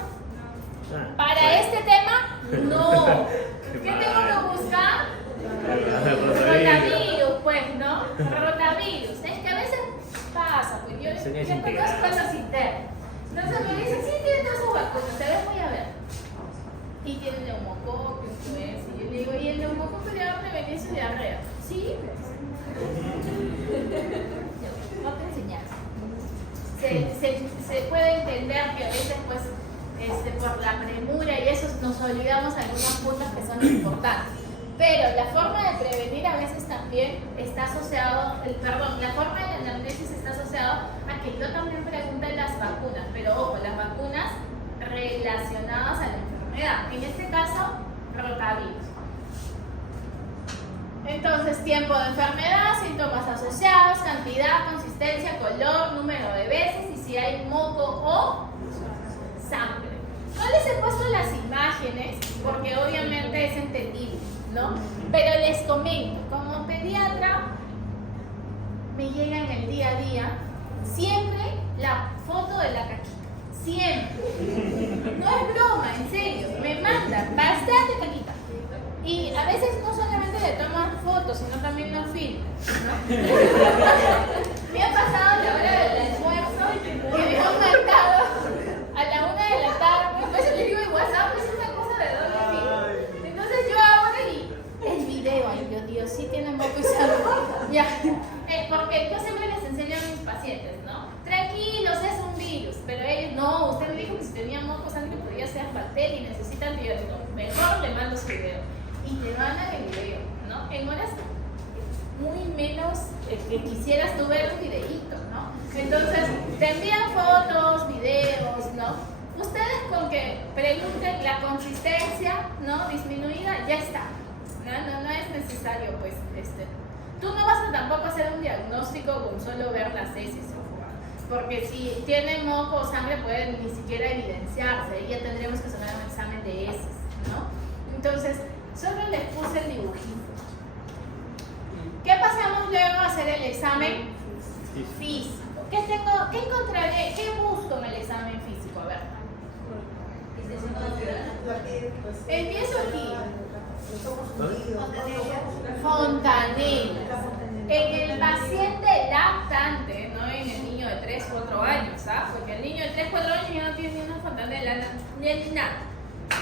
Para este tema, no. ¿Qué tengo que buscar? Rotavirus, pues, ¿no? Rotavirus. Es que a veces pasa, pues yo conozco los internos. Entonces me dicen, sí, tiene todas sus vacunas, te ves, voy a ver. Y tiene neumococo, influenza. Y yo le digo, ¿y el neumococo le va a prevenir su diarrea? Sí. No te enseñas. Se puede entender que a veces, pues, por la premura y eso, nos olvidamos algunos puntos que son importantes. Pero la forma de prevenir a veces también está asociado, la forma de la anamnesis está asociado a que yo también pregunte las vacunas, pero ojo, las vacunas relacionadas a la enfermedad, en este caso, rotavirus. Entonces, tiempo de enfermedad, síntomas asociados, cantidad, consistencia, color, número de veces y si hay moco o sangre. No les he puesto las imágenes porque obviamente es entendible, ¿no? Pero les comento, como pediatra me llega en el día a día siempre la foto de la caquita, siempre. No es broma, en serio, me mandan bastante caquita. Y a veces no solamente le toman fotos, sino también lo filman, ¿no? Me ha pasado la hora del almuerzo que me han mandado a la 1 de la tarde, pues les digo en WhatsApp, es una cosa de doble filo. Entonces yo ahora y el video, ay Dios, sí tienen moco y sangre. Ya, porque yo siempre les enseño a mis pacientes, ¿no? Tranquilos, es un virus, pero ellos, no, usted me dijo que si tenía moco sangre podía ser bacteria y necesita antibióticos. Mejor le le mando su video. Y te mandan el video, ¿no? En horas muy menos que quisieras tú ver un videíto, ¿no? Entonces, te envían fotos, videos, ¿no? Ustedes con que pregunten la consistencia, ¿no? Disminuida, ya está. No es necesario, pues, tú no vas a tampoco hacer un diagnóstico con solo ver las heces, porque si tiene moco o sangre puede ni siquiera evidenciarse, y ya tendríamos que hacer un examen de heces, ¿no? Entonces, solo les puse el dibujito. ¿Qué pasamos luego a hacer el examen físico? ¿Qué encontraré? ¿Qué busco en el examen físico? A ver. Empiezo aquí. Fontanela. En el paciente lactante, no en el niño de 3 o 4 años, ¿ah? Porque el niño de 3 o 4 años ya no tiene ni una fontanela ni nada.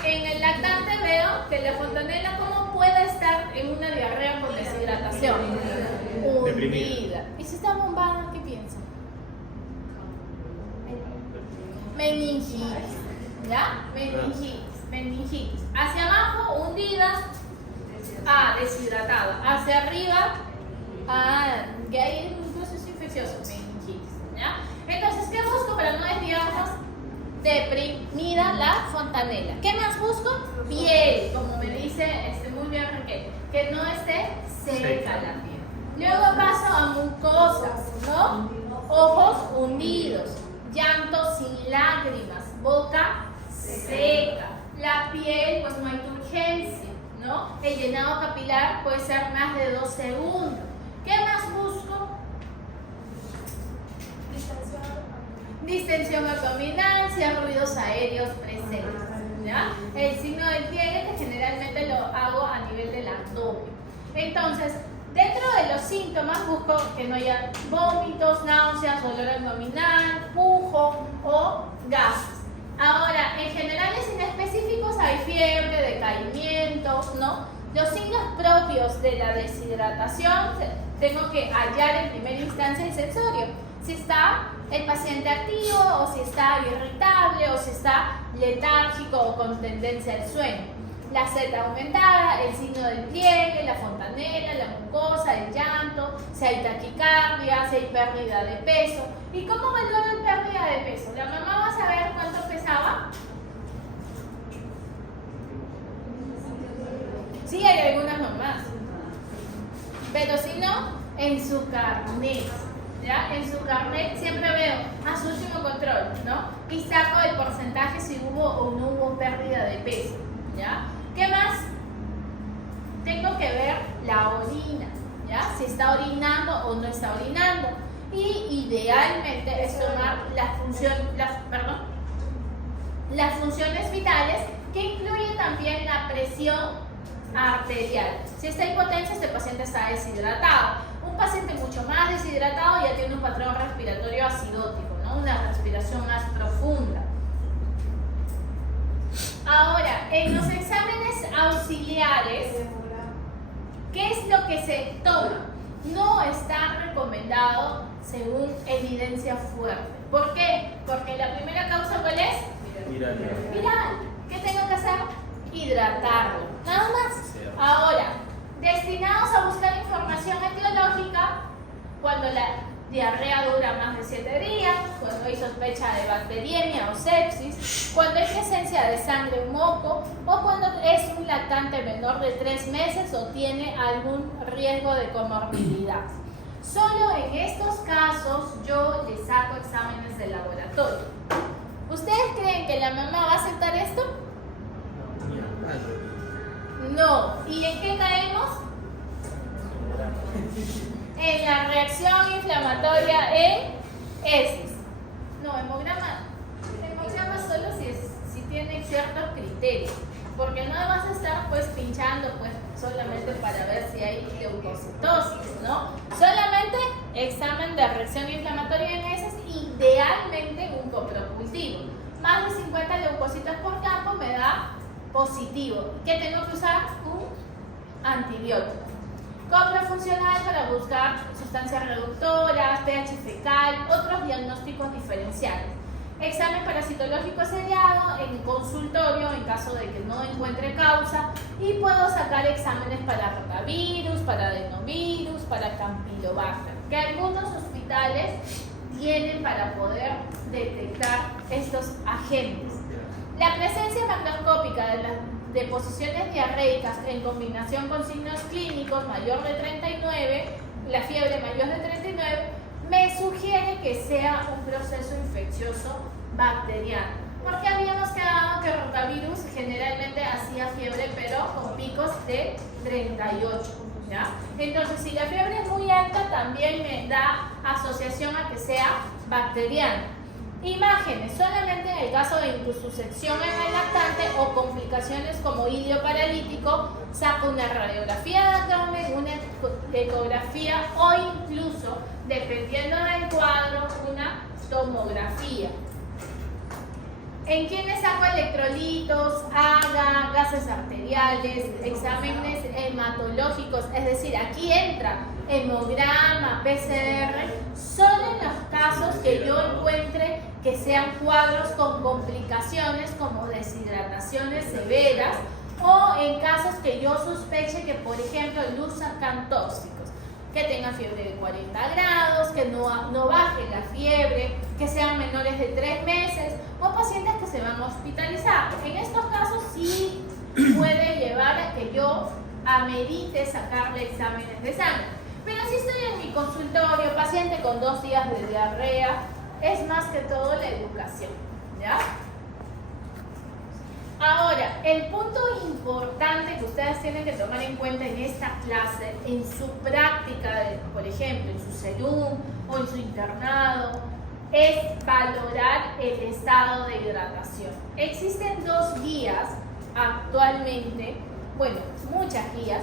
En el lactante veo que la fontanela, ¿cómo puede estar en una diarrea por deshidratación? Hundida. ¿Y si está bombada, qué piensan? Meningitis. ¿Ya? Meningitis. Hacia abajo, hundida. Deshidratada. Hacia arriba, que hay un proceso infeccioso, meningitis. ¿Ya? Entonces, ¿qué busco para no desviarnos? Deprimida la fontanela. ¿Qué más busco? Piel, como me dice muy bien Raquel, que no esté seca la piel. Luego paso a mucosas, ¿no? Ojos hundidos, llanto sin lágrimas, boca seca, la piel, pues no hay turgencia, ¿no? El llenado capilar puede ser más de 2 segundos. ¿Qué más busco? Distensión abdominal, si hay ruidos aéreos presentes, ¿ya? El signo del pliegue, que generalmente lo hago a nivel del abdomen. Entonces, dentro de los síntomas busco que no haya vómitos, náuseas, dolor abdominal, pujo o gases. Ahora, en generales inespecíficos hay fiebre, decaimiento, ¿no? Los signos propios de la deshidratación tengo que hallar en primera instancia el sensorio. Si está el paciente activo, o si está irritable, o si está letárgico o con tendencia al sueño. La Z aumentada, el signo del pliegue, la fontanela, la mucosa, el llanto, si hay taquicardia, si hay pérdida de peso. ¿Y cómo valoro el pérdida de peso? La mamá va a saber cuánto pesaba. Sí, hay algunas mamás, pero si no, en su carnet. ¿Ya? En su carnet siempre veo a su último control, ¿no? Y saco el porcentaje si hubo o no hubo pérdida de peso, ¿ya? ¿Qué más? Tengo que ver la orina, ¿ya? Si está orinando o no está orinando. Y idealmente es tomar las funciones vitales, que incluyen también la presión arterial. Si está hipotenso, este paciente está deshidratado. Un paciente mucho más deshidratado ya tiene un patrón respiratorio acidótico, ¿no? Una respiración más profunda. Ahora, en los exámenes auxiliares, ¿qué es lo que se toma? No está recomendado según evidencia fuerte. ¿Por qué? Porque la primera causa, ¿cuál es? Viral. ¿Qué tengo que hacer? Hidratarlo. Nada más. Ahora, destinados a buscar información etiológica, cuando la diarrea dura más de 7 días, cuando hay sospecha de bacteriemia o sepsis, cuando hay presencia de sangre o moco, o cuando es un lactante menor de 3 meses o tiene algún riesgo de comorbilidad. Solo en estos casos yo le saco exámenes de laboratorio. ¿Ustedes creen que la mamá va a aceptar esto? No. ¿Y en qué caemos? En la reacción inflamatoria en heces. No, hemograma solo si tiene ciertos criterios, porque no vas a estar pues pinchando pues solamente para ver si hay leucocitosis, ¿no? Solamente examen de reacción inflamatoria en heces, idealmente un copropulsivo. Más de 50 leucocitos por campo me da positivo. ¿Qué tengo que usar? Un antibiótico. Copro funcional para buscar sustancias reductoras, pH fecal, otros diagnósticos diferenciales. Examen parasitológico seriado en consultorio en caso de que no encuentre causa, Y puedo sacar exámenes para rotavirus, para adenovirus, para campylobacter, que algunos hospitales tienen para poder detectar estos agentes. La presencia macroscópica de las deposiciones diarreicas en combinación con signos clínicos mayor de 39, la fiebre mayor de 39, me sugiere que sea un proceso infeccioso bacteriano. Porque habíamos quedado que rotavirus generalmente hacía fiebre, pero con picos de 38. ¿Ya? Entonces, si la fiebre es muy alta, también me da asociación a que sea bacteriana. Imágenes, solamente en el caso de intussusección en el lactante o complicaciones como ilio paralítico, saco una radiografía de abdomen, una ecografía o incluso, dependiendo del cuadro, una tomografía. ¿En quiénes saco electrolitos, AGA, gases arteriales, exámenes hematológicos? Es decir, aquí entra hemograma, PCR, solo en los casos que yo encuentre que sean cuadros con complicaciones como deshidrataciones severas o en casos que yo sospeche que, por ejemplo, luzcan tóxicos, que tengan fiebre de 40 grados, que no baje la fiebre, que sean menores de 3 meses o pacientes que se van a hospitalizar. En estos casos sí puede llevar a que yo amerite sacarle exámenes de sangre. Pero si estoy en mi consultorio, paciente con 2 días de diarrea, es más que todo la educación, ¿ya? Ahora, el punto importante que ustedes tienen que tomar en cuenta en esta clase, en su práctica, por ejemplo, en su SERUM o en su internado, es valorar el estado de hidratación. Existen 2 guías actualmente, bueno, muchas guías,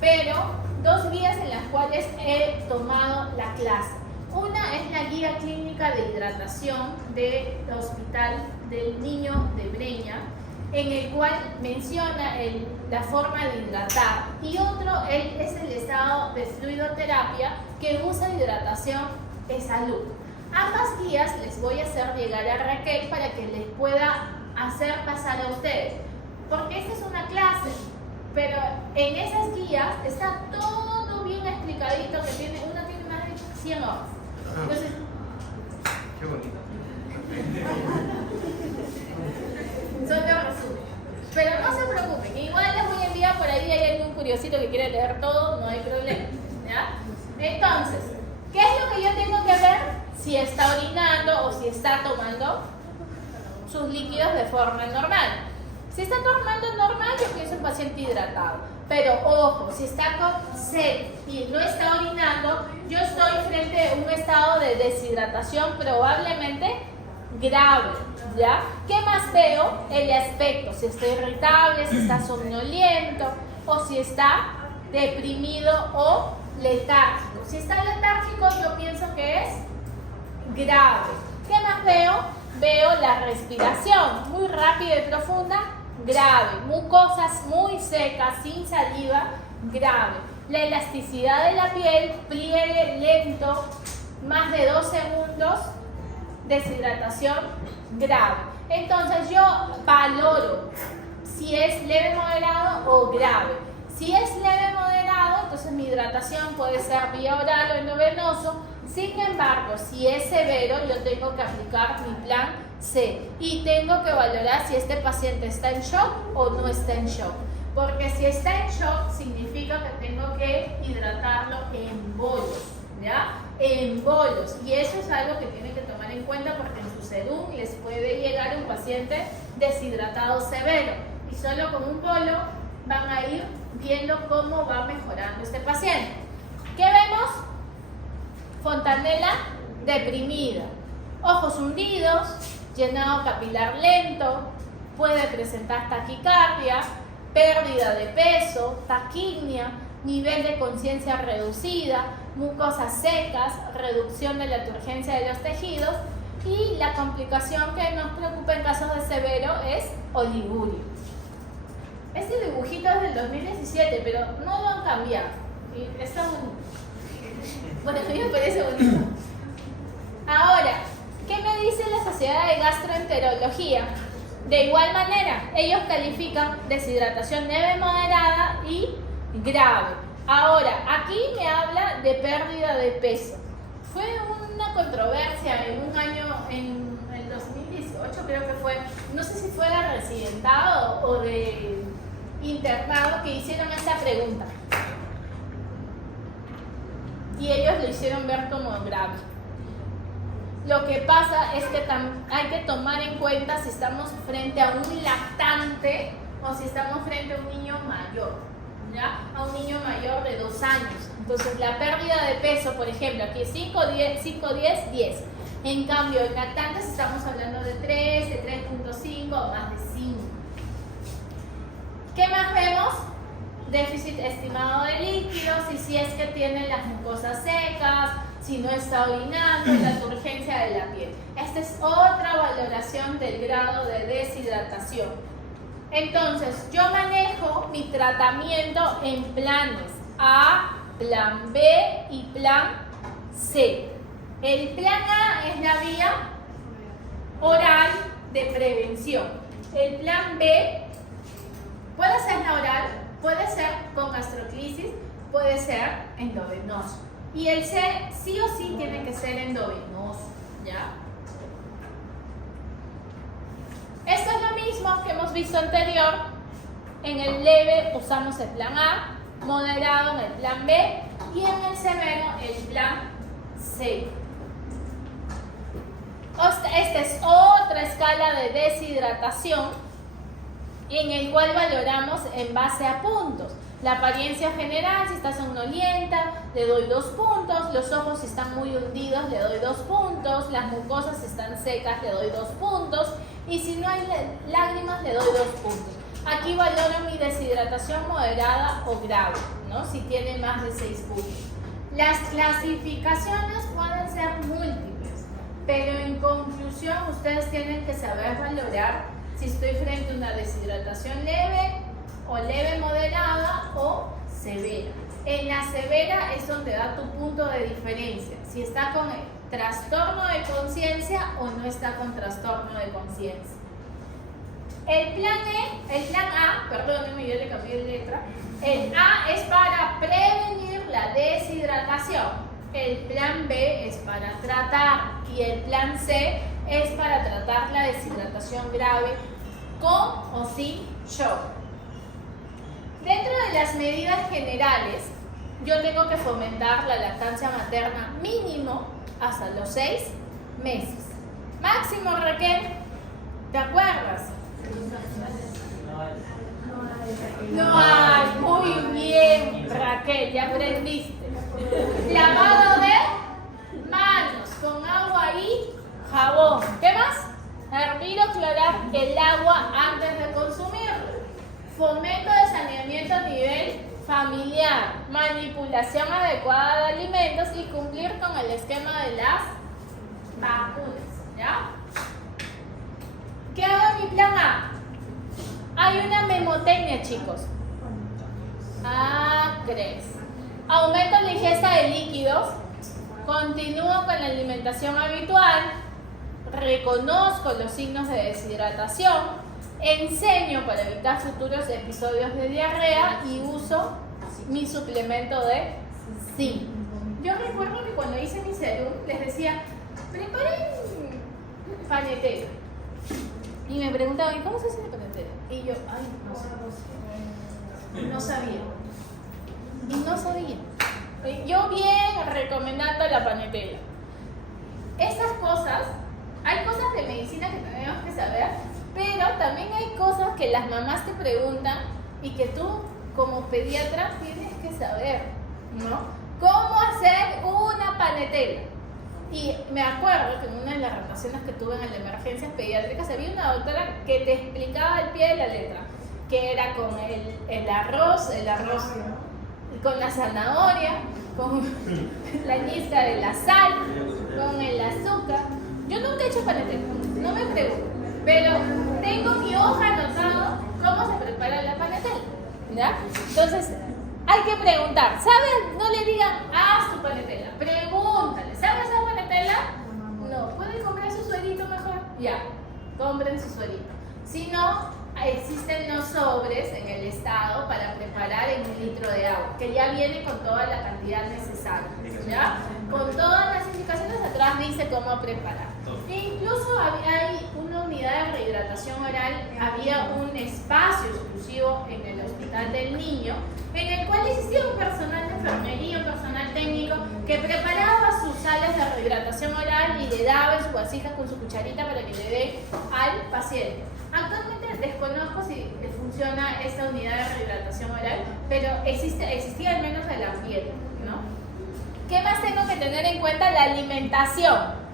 pero 2 guías en las cuales he tomado la clase. Una es la guía clínica de hidratación del Hospital del Niño de Breña, en el cual menciona la forma de hidratar, y otro es el estado de fluidoterapia, que usa hidratación de salud. Ambas guías les voy a hacer llegar a Raquel para que les pueda hacer pasar a ustedes, porque esta es una clase, pero en esas guías está todo bien explicadito, que una tiene más de 100 hojas. Entonces, qué bonito. Son los resúmenes. Pero no se preocupen, igual les voy a enviar por ahí, hay algún curiosito que quiere leer todo, no hay problema, ¿ya? Entonces, ¿qué es lo que yo tengo que ver? Si está orinando o si está tomando sus líquidos de forma normal. Si está tomando normal, yo creo que es un paciente hidratado. Pero ojo, si está con sed y no está orinando, yo estoy frente a un estado de deshidratación probablemente grave, ¿ya? ¿Qué más veo? El aspecto, si está irritable, si está somnoliento o si está deprimido o letárgico. Si está letárgico, yo pienso que es grave. ¿Qué más veo? Veo la respiración muy rápida y profunda, grave. Mucosas muy secas, sin saliva, grave. La elasticidad de la piel, pliegue lento, más de 2 segundos, deshidratación grave. Entonces yo valoro si es leve, moderado o grave. Si es leve, moderado, entonces mi hidratación puede ser vía oral o endovenoso. Sin embargo, si es severo, yo tengo que aplicar mi plan C y tengo que valorar si este paciente está en shock o no está en shock. Porque si está en shock, significa que tengo que hidratarlo en bolos, ¿ya? En bolos. Y eso es algo que tienen que tomar en cuenta, porque en su SERUM les puede llegar un paciente deshidratado severo. Y solo con un bolo van a ir viendo cómo va mejorando este paciente. ¿Qué vemos? Fontanela deprimida, ojos hundidos, llenado capilar lento, puede presentar taquicardia, pérdida de peso, taquignia, nivel de conciencia reducida, mucosas secas, reducción de la turgencia de los tejidos, y la complicación que nos preocupa en casos de severo es oliguria. Este dibujito es del 2017, pero no lo han cambiado. Está bueno, a mí me parece bonito. Ahora, ¿qué me dice la Sociedad de Gastroenterología? De igual manera, ellos califican deshidratación leve, moderada y grave. Ahora, aquí me habla de pérdida de peso. Fue una controversia en un año, en el 2018 creo que fue, no sé si fue de residentado o de internado, que hicieron esta pregunta. Y ellos lo hicieron ver como grave. Lo que pasa es que hay que tomar en cuenta si estamos frente a un lactante o si estamos frente a un niño mayor, ¿ya? A un niño mayor de 2 años. Entonces, la pérdida de peso, por ejemplo, aquí es 5, 10, 5, 10, 10. En cambio, en lactantes estamos hablando de 3, de 3.5 o más de 5. ¿Qué más vemos? Déficit estimado de líquidos, y si es que tiene las mucosas secas, si no está orinando, la turgencia de la piel. Esta es otra valoración del grado de deshidratación. Entonces, yo manejo mi tratamiento en planes A, plan B y plan C. El plan A es la vía oral de prevención. El plan B puede ser la oral, puede ser con gastroclisis, puede ser endovenoso. Y el C sí o sí tiene que ser endovenoso, ¿ya? Esto es lo mismo que hemos visto anterior. En el leve usamos el plan A, moderado en el plan B y en el severo el plan C. Esta es otra escala de deshidratación en el cual valoramos en base a puntos. La apariencia general, si está somnolienta, le doy 2 puntos. Los ojos, si están muy hundidos, le doy 2 puntos. Las mucosas, si están secas, le doy 2 puntos. Y si no hay lágrimas, le doy 2 puntos. Aquí valoro mi deshidratación moderada o grave, ¿no? Si tiene más de 6 puntos. Las clasificaciones pueden ser múltiples, pero en conclusión, ustedes tienen que saber valorar si estoy frente a una deshidratación leve o leve moderada o severa. En la severa es donde da tu punto de diferencia, si está con el trastorno de conciencia o no está con trastorno de conciencia. El plan A, perdónenme, yo le cambié de letra. El A es para prevenir la deshidratación. El plan B es para tratar y el plan C es para tratar la deshidratación grave con o sin shock. Dentro de las medidas generales, yo tengo que fomentar la lactancia materna mínimo hasta los 6 meses. Máximo, Raquel, ¿te acuerdas? No hay. Muy bien, Raquel, ya aprendiste. Lavado de manos con agua y jabón. ¿Qué más? Hervir o clorar el agua antes de consumirlo. Fomento de saneamiento a nivel familiar. Manipulación adecuada de alimentos y cumplir con el esquema de las vacunas. ¿Ya? ¿Qué hago en mi plan A? Hay una memotecnia, chicos. A3. Aumento la ingesta de líquidos. Continúo con la alimentación habitual. Reconozco los signos de deshidratación. Enseño para evitar futuros episodios de diarrea y uso mi suplemento de zinc. Yo recuerdo que cuando hice mi serum les decía, preparen panetela. Y me preguntaban, ¿cómo se hace la panetela? Y yo, ay, no sé. No sabía. Y no sabía. Yo bien recomendando la panetela. Estas cosas, hay cosas de medicina que tenemos que saber, pero también hay cosas que las mamás te preguntan y que tú como pediatra tienes que saber, ¿no? ¿Cómo hacer una panetela? Y me acuerdo que en una de las rotaciones que tuve en las emergencias pediátricas había una doctora que te explicaba al pie de la letra, que era con el arroz, con la zanahoria, con la ñisca de la sal, con el azúcar. Yo nunca he hecho panetela, no me pregunto, pero tengo mi hoja anotado cómo se prepara la panetela, ¿ya? Entonces, hay que preguntar, ¿sabes? No le digan, haz tu panetela, pregúntale, ¿sabes hacer panetela? No, ¿pueden comprar su suerito mejor? Ya, compren su suerito. sino existen los sobres en el estado para preparar en 1 litro de agua, que ya viene con toda la cantidad necesaria, ¿ya? Con todas las indicaciones atrás dice cómo preparar. E incluso hay una unidad de rehidratación oral, había un espacio exclusivo en el hospital del niño, en el cual existía un personal de enfermería, un personal técnico que preparaba sus sales de rehidratación oral y le daba en su vasija con su cucharita para que le dé al paciente. Actualmente desconozco si funciona esta unidad de rehidratación oral, pero existía al menos el ambiente, ¿no? ¿Qué más tengo que tener en cuenta? La alimentación.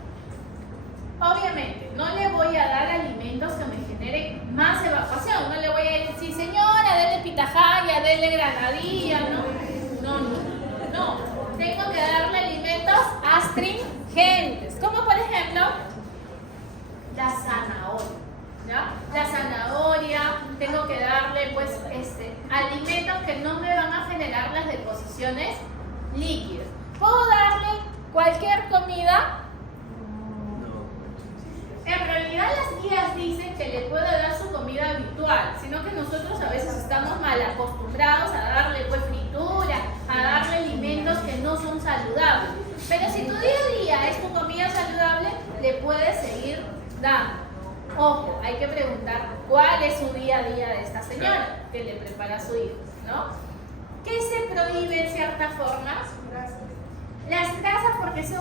Obviamente, no le voy a dar alimentos que me generen más evacuación. No le voy a decir, señora, denle pitahaya, denle granadilla, no. Tengo que darle alimentos astringentes, como por ejemplo la zanahoria. ¿Ya? La zanahoria, tengo que darle pues alimentos que no me van a generar las deposiciones líquidas. ¿Puedo darle cualquier comida? En realidad las guías dicen que le puedo dar su comida habitual, sino que nosotros a veces estamos mal acostumbrados a darle pues fritura, a darle alimentos que no son saludables. Pero si tu día a día es tu comida saludable, le puedes seguir dando. Ojo, hay que preguntar cuál es su día a día de esta señora que le prepara a su hijo, ¿no? ¿Qué se prohíbe en cierta forma? Las grasas porque se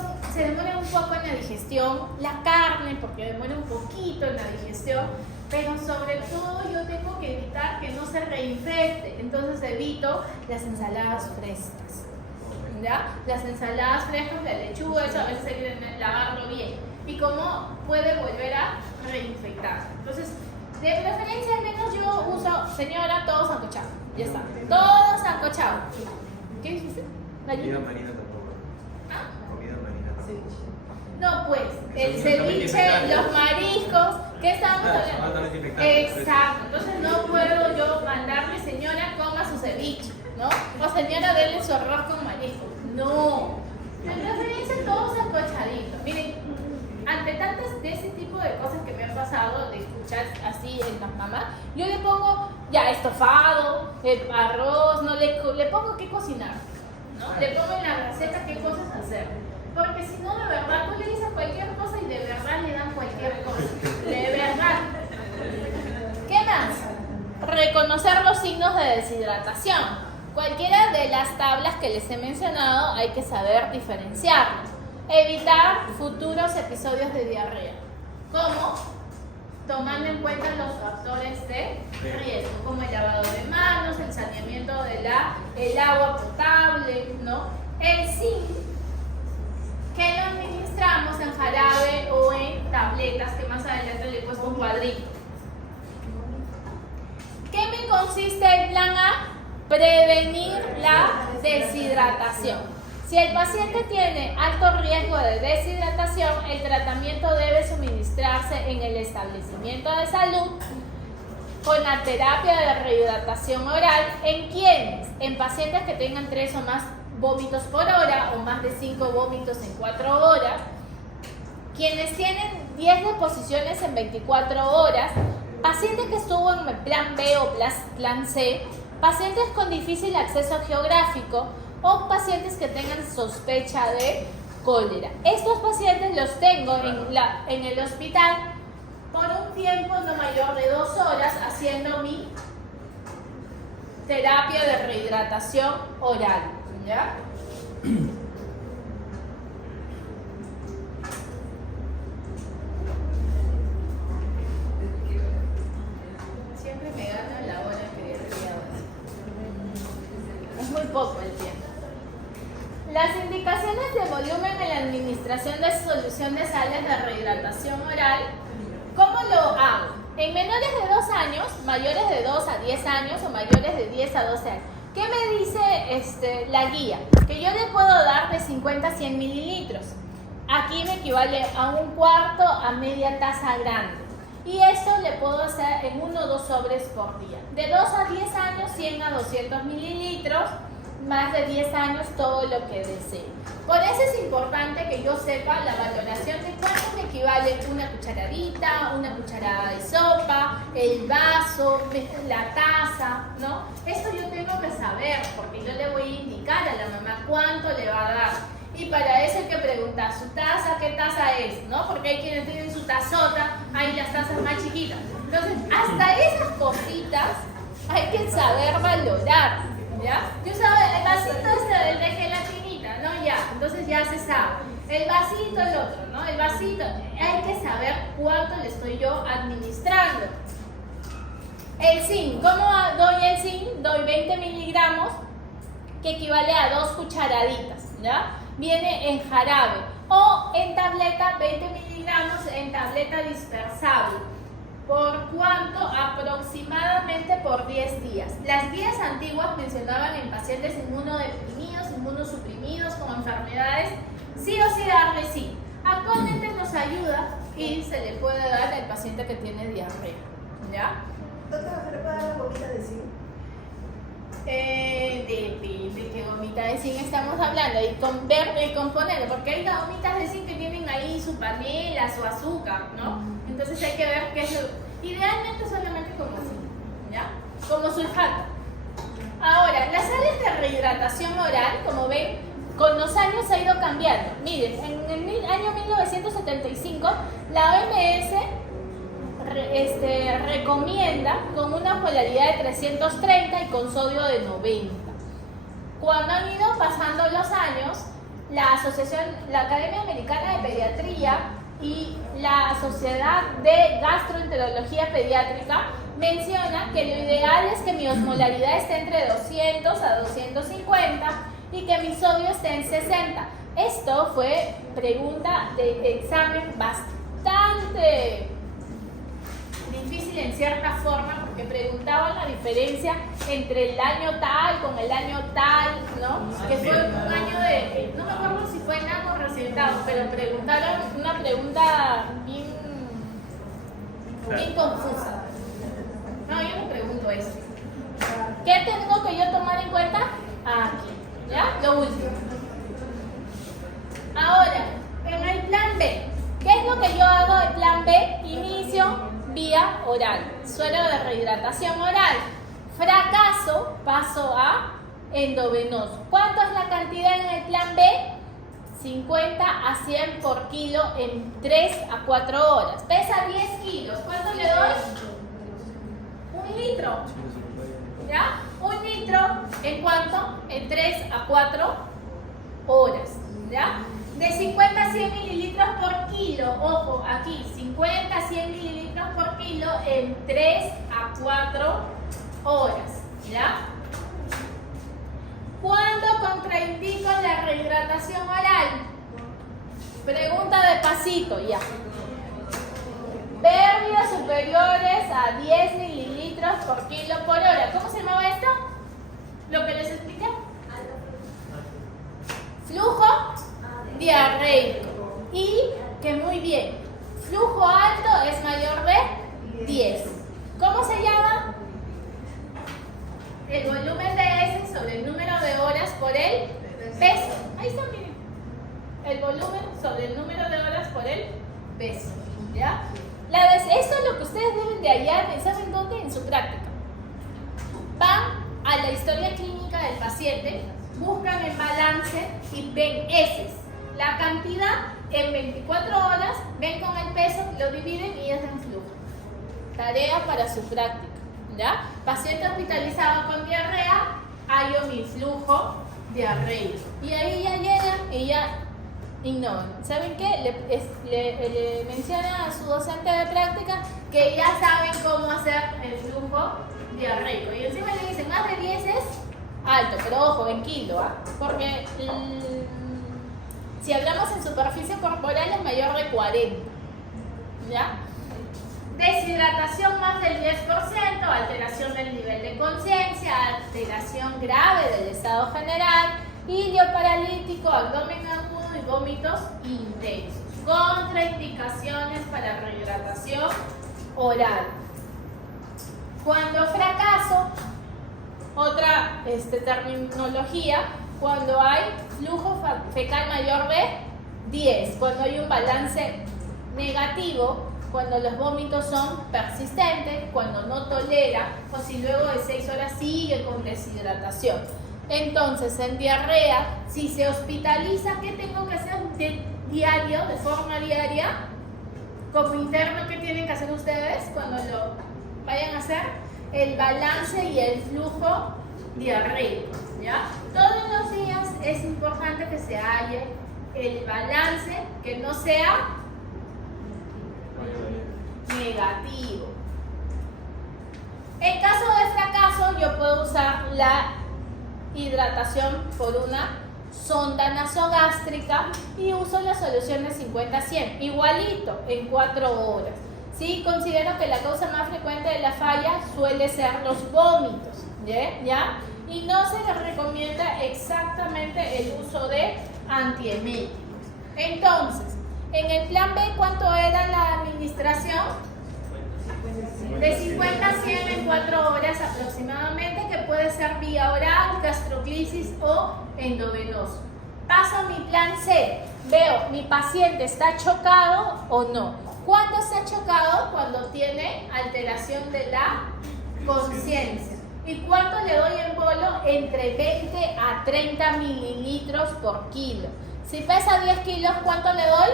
demoran un poco en la digestión, la carne porque demora un poquito en la digestión, pero sobre todo yo tengo que evitar que no se reinfecte, entonces evito las ensaladas frescas, ¿ya? Las ensaladas frescas, la lechuga, eso a veces hay que lavarlo bien, y cómo puede volver a reinfectar. Entonces, de preferencia al menos yo uso, señora, todo sancochado, ya está, todo sancochado. ¿Qué dijiste? Comida marina tampoco. ¿Ah? Comida marina tampoco. No, pues, el ceviche, los mariscos, ¿qué estamos hablando? Exacto, entonces no puedo yo mandarle, señora, coma su ceviche, ¿no? O señora, denle su arroz con marisco. No, de preferencia todo sancochadito. Miren, ante tantas de ese tipo de cosas que me han pasado, de escuchar así en las mamás, yo le pongo ya estofado, arroz, no le pongo qué cocinar, ¿no? Le pongo en la receta qué cosas hacer. Porque si no, de verdad, tú le dices cualquier cosa y de verdad le dan cualquier cosa. De verdad. ¿Qué más? Reconocer los signos de deshidratación. Cualquiera de las tablas que les he mencionado hay que saber diferenciarlos. Evitar futuros episodios de diarrea. ¿Cómo? Tomando en cuenta los factores de riesgo, como el lavado de manos, el saneamiento del agua potable, ¿no? El zinc, que lo administramos en jarabe o en tabletas, que más adelante le he puesto un cuadrito. ¿Qué me consiste el plan A? Prevenir la deshidratación. Si el paciente tiene alto riesgo de deshidratación, el tratamiento debe suministrarse en el establecimiento de salud con la terapia de rehidratación oral. ¿En quiénes? En pacientes que tengan 3 o más vómitos por hora o más de 5 vómitos en 4 horas, quienes tienen 10 deposiciones en 24 horas, paciente que estuvo en plan B o plan C, pacientes con difícil acceso geográfico o pacientes que tengan sospecha de cólera. Estos pacientes los tengo en el hospital por un tiempo no mayor de 2 horas haciendo mi terapia de rehidratación oral. ¿Ya? Siempre me gana la hora que es muy poco el tiempo. Las indicaciones de volumen en la administración de solución de sales de rehidratación oral, ¿cómo lo hago? En menores de 2 años, mayores de 2 a 10 años o mayores de 10 a 12 años. ¿Qué me dice la guía? Que yo le puedo dar de 50 a 100 mililitros. Aquí me equivale a 1/4 a media taza grande. Y esto le puedo hacer en 1 o 2 sobres por día. De 2 a 10 años, 100 a 200 mililitros. más de 10 años todo lo que desee. Por eso es importante que yo sepa la valoración de cuánto me equivale una cucharadita, una cucharada de sopa, el vaso, la taza, ¿no? Esto yo tengo que saber porque yo le voy a indicar a la mamá cuánto le va a dar. Y para eso hay que preguntar, ¿su taza qué taza es? ¿No? Porque hay quienes tienen su tazota, hay las tazas más chiquitas. Entonces, hasta esas cositas hay que saber valorar, ¿ya? Yo usaba el vasito del de gelatinita, ¿no? Ya, entonces ya se sabe. El vasito, el otro, ¿no? El vasito, hay que saber cuánto le estoy yo administrando. El zinc, ¿cómo doy el zinc? Doy 20 miligramos, que equivale a 2 cucharaditas, ¿ya? Viene en jarabe o en tableta, 20 miligramos en tableta dispersable. ¿Por cuánto? Aproximadamente por 10 días. Las guías antiguas mencionaban en pacientes inmunodeprimidos, inmunosuprimidos, con enfermedades, sí o sí darle sí. Actualmente nos ayuda y se le puede dar al paciente que tiene diarrea, ¿ya? Doctora, ¿se le puede dar la gomita de zinc? De qué gomita de zinc estamos hablando y componerlo, porque hay gomitas de zinc que tienen ahí su panela, su azúcar, ¿no? Entonces hay que ver qué es lo... Idealmente solamente como zinc, ¿ya? Como sulfato. Ahora, las sales de rehidratación oral, como ven, con los años ha ido cambiando. Miren, en el año 1975, la OMS recomienda con una polaridad de 330 y con sodio de 90. Cuando han ido pasando los años, la Academia Americana de Pediatría y la Sociedad de Gastroenterología Pediátrica menciona que lo ideal es que mi osmolaridad esté entre 200 a 250 y que mi sodio esté en 60. Esto fue pregunta de examen bastante difícil en cierta forma porque preguntaban la diferencia entre el año tal con el año tal, ¿no? Que fue un año de, no me acuerdo si fue en ambos resultados, pero preguntaron una pregunta bien confusa. No, yo no pregunto eso. ¿Qué tengo que yo tomar en cuenta? Aquí, ¿ya? Lo último. Ahora, en el plan B, ¿qué es lo que yo hago en plan B? Inicio vía oral, suero de rehidratación oral. Fracaso, paso a endovenoso. ¿Cuánto es la cantidad en el plan B? 50 a 100 por kilo en 3 a 4 horas. Pesa 10 kilos. ¿Cuánto le doy? 1 litro. ¿Ya? 1 litro, ¿en cuánto? En 3 a 4 horas. ¿Ya? De 50 a 100 mililitros por kilo, ojo, aquí, 50 a 100 mililitros por kilo en 3 a 4 horas, ¿ya? ¿Cuándo contraindico la rehidratación oral? Pregunta de pasito, ya. Pérdidas superiores a 10 mililitros por kilo por hora. ¿Cómo se llamaba esto? ¿Lo que les expliqué? Flujo diarreico. Y que muy bien, flujo alto es mayor de 10. ¿Cómo se llama? El volumen de S sobre el número de horas por el peso. Ahí está, miren. El volumen sobre el número de horas por el peso. ¿Ya? Esto es lo que ustedes deben de hallar, ¿saben dónde? En su práctica. Van a la historia clínica del paciente, buscan el balance y ven heces. La cantidad en 24 horas, ven con el peso, lo dividen y hacen flujo. Tarea para su práctica, ¿ya? Paciente hospitalizado con diarrea, hallo mi flujo diarreico. Y ahí ya llegan y ya innovan. ¿Saben qué? Le menciona a su docente de práctica que ya saben cómo hacer el flujo diarreico. Y encima le dicen, más de 10 es alto, pero ojo, en kilo, ¿ah? Porque si hablamos en superficie corporal es mayor de 40, ¿ya? Deshidratación más del 10%, alteración del nivel de conciencia, alteración grave del estado general, ilioparalítico, abdomen agudo y vómitos intensos. Contraindicaciones para rehidratación oral. Cuando fracaso, Otra terminología, cuando hay flujo fecal mayor de 10, cuando hay un balance negativo, cuando los vómitos son persistentes, cuando no tolera o si luego de 6 horas sigue con deshidratación. Entonces, en diarrea, si se hospitaliza, ¿qué tengo que hacer diario, de forma diaria? Como interno, ¿qué tienen que hacer ustedes cuando lo vayan a hacer? El balance y el flujo diarreico, ¿ya? Todos los días es importante que se halle el balance, que no sea negativo. En caso de fracaso, yo puedo usar la hidratación por una sonda nasogástrica y uso la solución de 50-100, igualito, en 4 horas. Sí, considero que la causa más frecuente de la falla suele ser los vómitos, ¿ya? Y no se les recomienda exactamente el uso de antieméticos. Entonces, en el plan B, ¿cuánto era la administración? De 50 a 100 en 4 horas aproximadamente, que puede ser vía oral, gastroclisis o endovenoso. Paso a mi plan C. Veo, mi paciente está chocado o no. ¿Cuándo está chocado? Cuando tiene alteración de la conciencia. ¿Y cuánto le doy en bolo? Entre 20 a 30 mililitros por kilo. Si pesa 10 kilos, ¿cuánto le doy?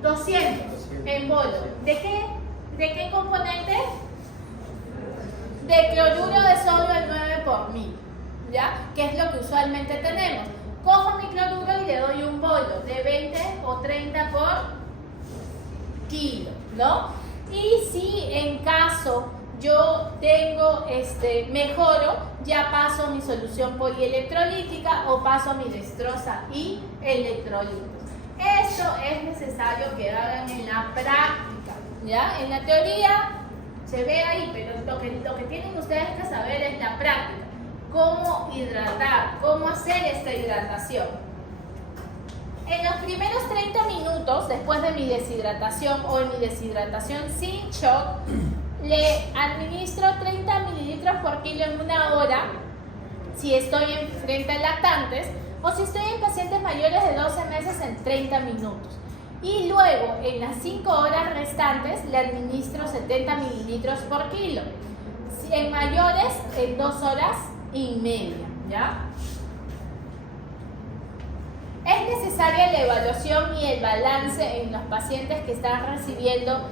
200 en bolo. ¿De qué componente? De cloruro de sodio al 9 por 1000, ¿ya? Que es lo que usualmente tenemos. Cojo mi cloruro y le doy un bolo de 20 o 30 por kilo, ¿no? Y si en caso yo tengo, mejoro, ya paso a mi solución polielectrolítica o paso a mi dextrosa y electrolitos. Esto es necesario que hagan en la práctica, ¿ya? En la teoría se ve ahí, pero lo que tienen ustedes que saber es la práctica. Cómo hidratar, cómo hacer esta hidratación. En los primeros 30 minutos, después de mi deshidratación o en mi deshidratación sin shock, le administro 30 mililitros por kilo en 1 hora, si estoy frente a lactantes, o si estoy en pacientes mayores de 12 meses en 30 minutos. Y luego, en las 5 horas restantes, le administro 70 mililitros por kilo. Si en mayores, en 2 horas y media, ¿ya? Es necesaria la evaluación y el balance en los pacientes que están recibiendo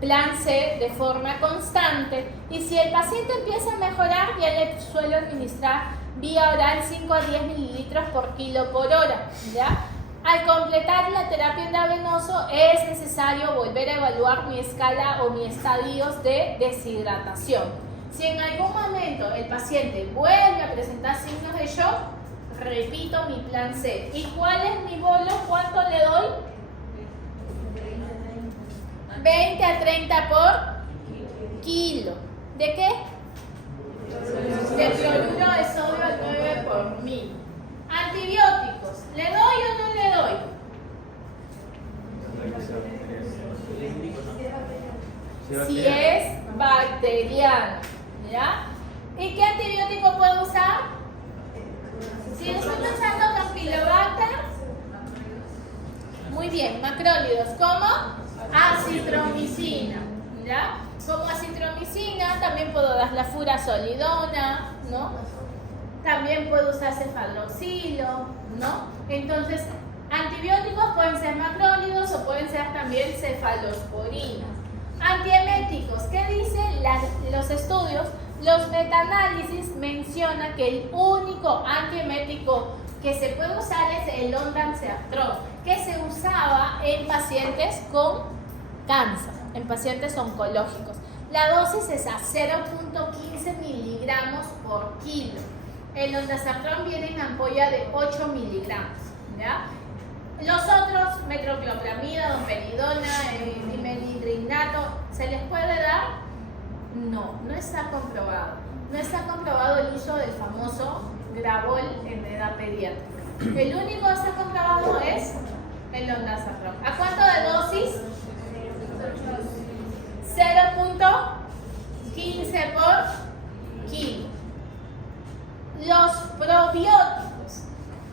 plan C de forma constante, y si el paciente empieza a mejorar, ya le suelo administrar vía oral 5 a 10 mililitros por kilo por hora, ¿ya? Al completar la terapia endovenoso es necesario volver a evaluar mi escala o mis estadios de deshidratación. Si en algún momento el paciente vuelve a presentar signos de shock, repito mi plan C. ¿Y cuál es mi bolo? ¿Cuánto le doy? 20 a 30 por kilo. ¿De qué? De cloruro de sodio al 9 por 1000. Antibióticos, ¿le doy o no le doy? Si es bacteriano, ¿ya? ¿Y qué antibiótico puedo usar? Si estoy usando Campylobacter, muy bien, macrólidos, como acitromicina, ¿ya? Como acitromicina también puedo dar la furasolidona, ¿no? También puedo usar cefaloxilo, ¿no? Entonces, antibióticos pueden ser macrólidos o pueden ser también cefalosporinas. Antieméticos, ¿qué dicen los estudios? Los metaanálisis mencionan que el único antiemético que se puede usar es el ondansetron, que se usaba en pacientes con cáncer, en pacientes oncológicos. La dosis es a 0.15 miligramos por kilo. El ondansetron viene en ampolla de 8 miligramos, ¿ya? Los otros, metoclopramida, domperidona, dimetilhidrinato, ¿se les puede dar? No, no está comprobado. No está comprobado el uso del famoso Gravol en edad pediátrica. El único que está comprobado es el ondansetron. ¿A cuánto de dosis? 0.15 por probióticos.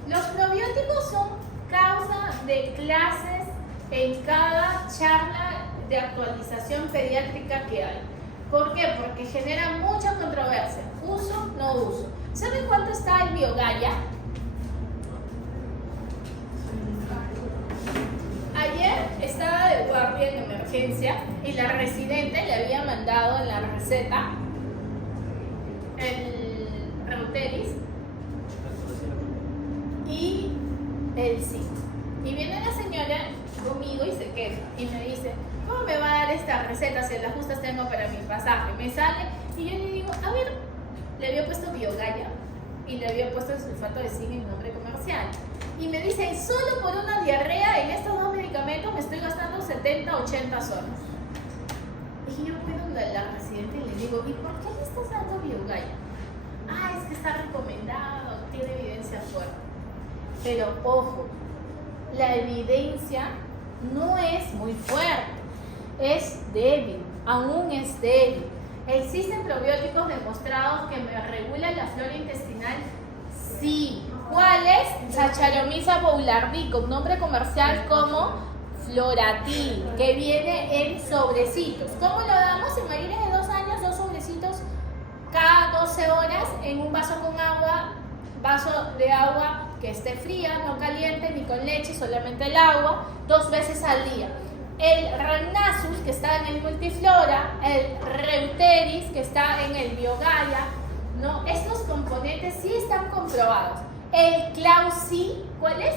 Los probióticos son causa de clases en cada charla de actualización pediátrica que hay. ¿Por qué? Porque genera mucha controversia. ¿Uso? ¿No uso? ¿Saben cuánto está el Biogaya? Ayer estaba de guardia en emergencia y la residente le había mandado en la receta el Reuteris y el zinc. Y viene la señora conmigo y se queja y me dice, ¿cómo me va a dar esta receta si las justas tengo para mi pasaje? Me sale y yo le digo, a ver, le había puesto Biogaya y le había puesto el sulfato de zinc en nombre comercial. Y me dice, solo por una diarrea en estos dos medicamentos me estoy gastando 70, 80 soles. Y yo cuido a la residente y le digo, ¿y por qué le estás dando Biogaya? Ah, es que está recomendado, tiene evidencia fuerte. Pero ojo, la evidencia no es muy fuerte, es débil, aún es débil. ¿Existen probióticos demostrados que me regulan la flora intestinal? Sí. ¿Cuál es? Saccharomyces boulardii, con nombre comercial como Floratil, que viene en sobrecitos. ¿Cómo lo damos? En mayores de 2 años, 2 sobrecitos cada 12 horas en un vaso con agua, vaso de agua que esté fría, no caliente ni con leche, solamente el agua, 2 veces al día. El Rhamnasus, que está en el Multiflora, el Reuteris, que está en el Biogaya, ¿no? Estos componentes sí están comprobados. El Clausi, ¿cuál es?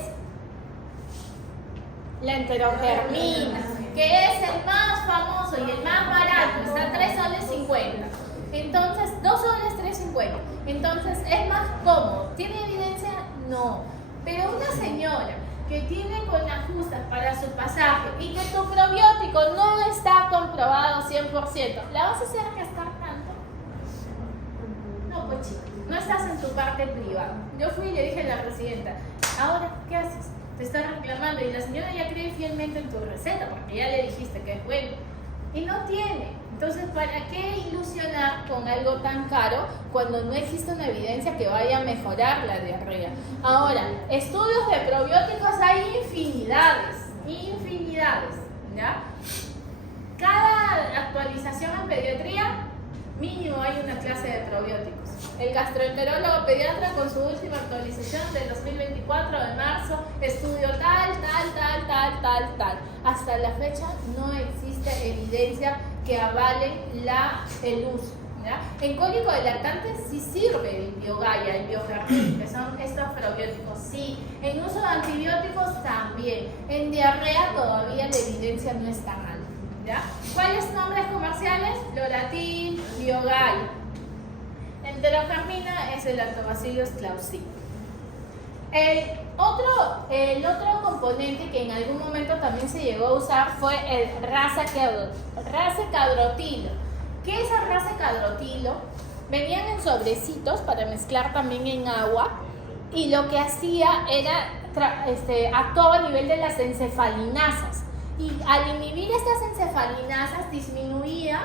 La enterotermina, que es el más famoso y el más barato, está 3 soles 50. Entonces, 2 soles 3.50. Entonces, ¿es más cómodo? ¿Tiene evidencia? No. Pero una señora que tiene con las justas para su pasaje y que tu probiótico no está comprobado 100%, ¿la vas a hacer gastar tanto? No, pues chica, no estás en tu parte privada. Yo fui y le dije a la presidenta, ahora, ¿qué haces? Te está reclamando y la señora ya cree fielmente en tu receta porque ya le dijiste que es bueno y no tiene. Entonces, ¿para qué ilusionar con algo tan caro cuando no existe una evidencia que vaya a mejorar la diarrea? Ahora, estudios de probióticos hay infinidades, ¿ya? Cada actualización en pediatría, mínimo hay una clase de probióticos. El gastroenterólogo pediatra con su última actualización del 2024 de marzo, estudio tal. Hasta la fecha no existe evidencia que avale el uso, ¿ya? En cólico de lactantes sí sirve el Biogaya, el Biofertil, que son estos probióticos, sí. En uso de antibióticos también. En diarrea todavía la evidencia no es tan alta, ¿ya? ¿Cuáles nombres comerciales? Floratil, Biogaya. Enterocarmina es el Lactobacillus clausii. El otro componente que en algún momento también se llegó a usar fue el Rasecadrotilo. ¿Qué es el Rasecadrotilo? Venían en sobrecitos para mezclar también en agua y lo que hacía era actuaba a nivel de las encefalinasas y al inhibir estas encefalinasas disminuía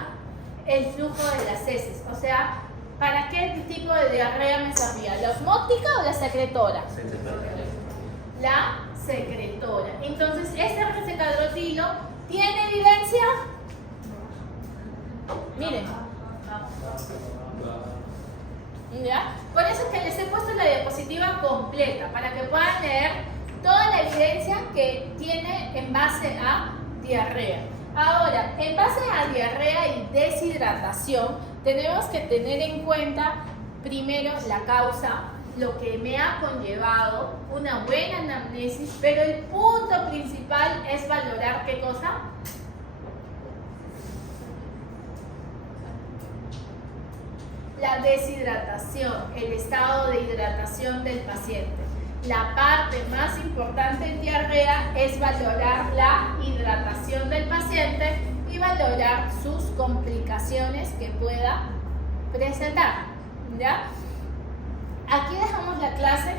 el flujo de las heces. O sea, ¿para qué tipo de diarrea me servía? ¿La osmótica o la secretora? La secretora. Entonces, este Rasecadrotilo ¿tiene evidencia? Miren. ¿Ya? Por eso es que les he puesto la diapositiva completa, para que puedan leer toda la evidencia que tiene en base a diarrea. Ahora, en base a diarrea y deshidratación, tenemos que tener en cuenta primero la causa, lo que me ha conllevado, una buena anamnesis, pero el punto principal es valorar ¿qué cosa? La deshidratación, el estado de hidratación del paciente. La parte más importante en diarrea es valorar la hidratación del paciente y valorar sus complicaciones que pueda presentar, ¿ya? Aquí dejamos la clase.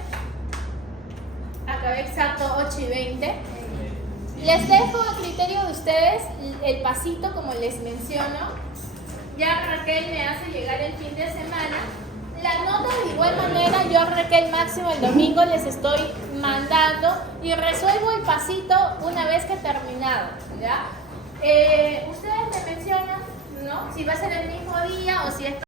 Acabé exacto 8:20. Les dejo a criterio de ustedes el pasito, como les menciono. Ya Raquel me hace llegar el fin de semana. La nota de igual manera yo Raquel Máximo el domingo les estoy mandando y resuelvo el pasito una vez que he terminado, ¿ya? Ustedes me mencionan, ¿no? Si va a ser el mismo día o si es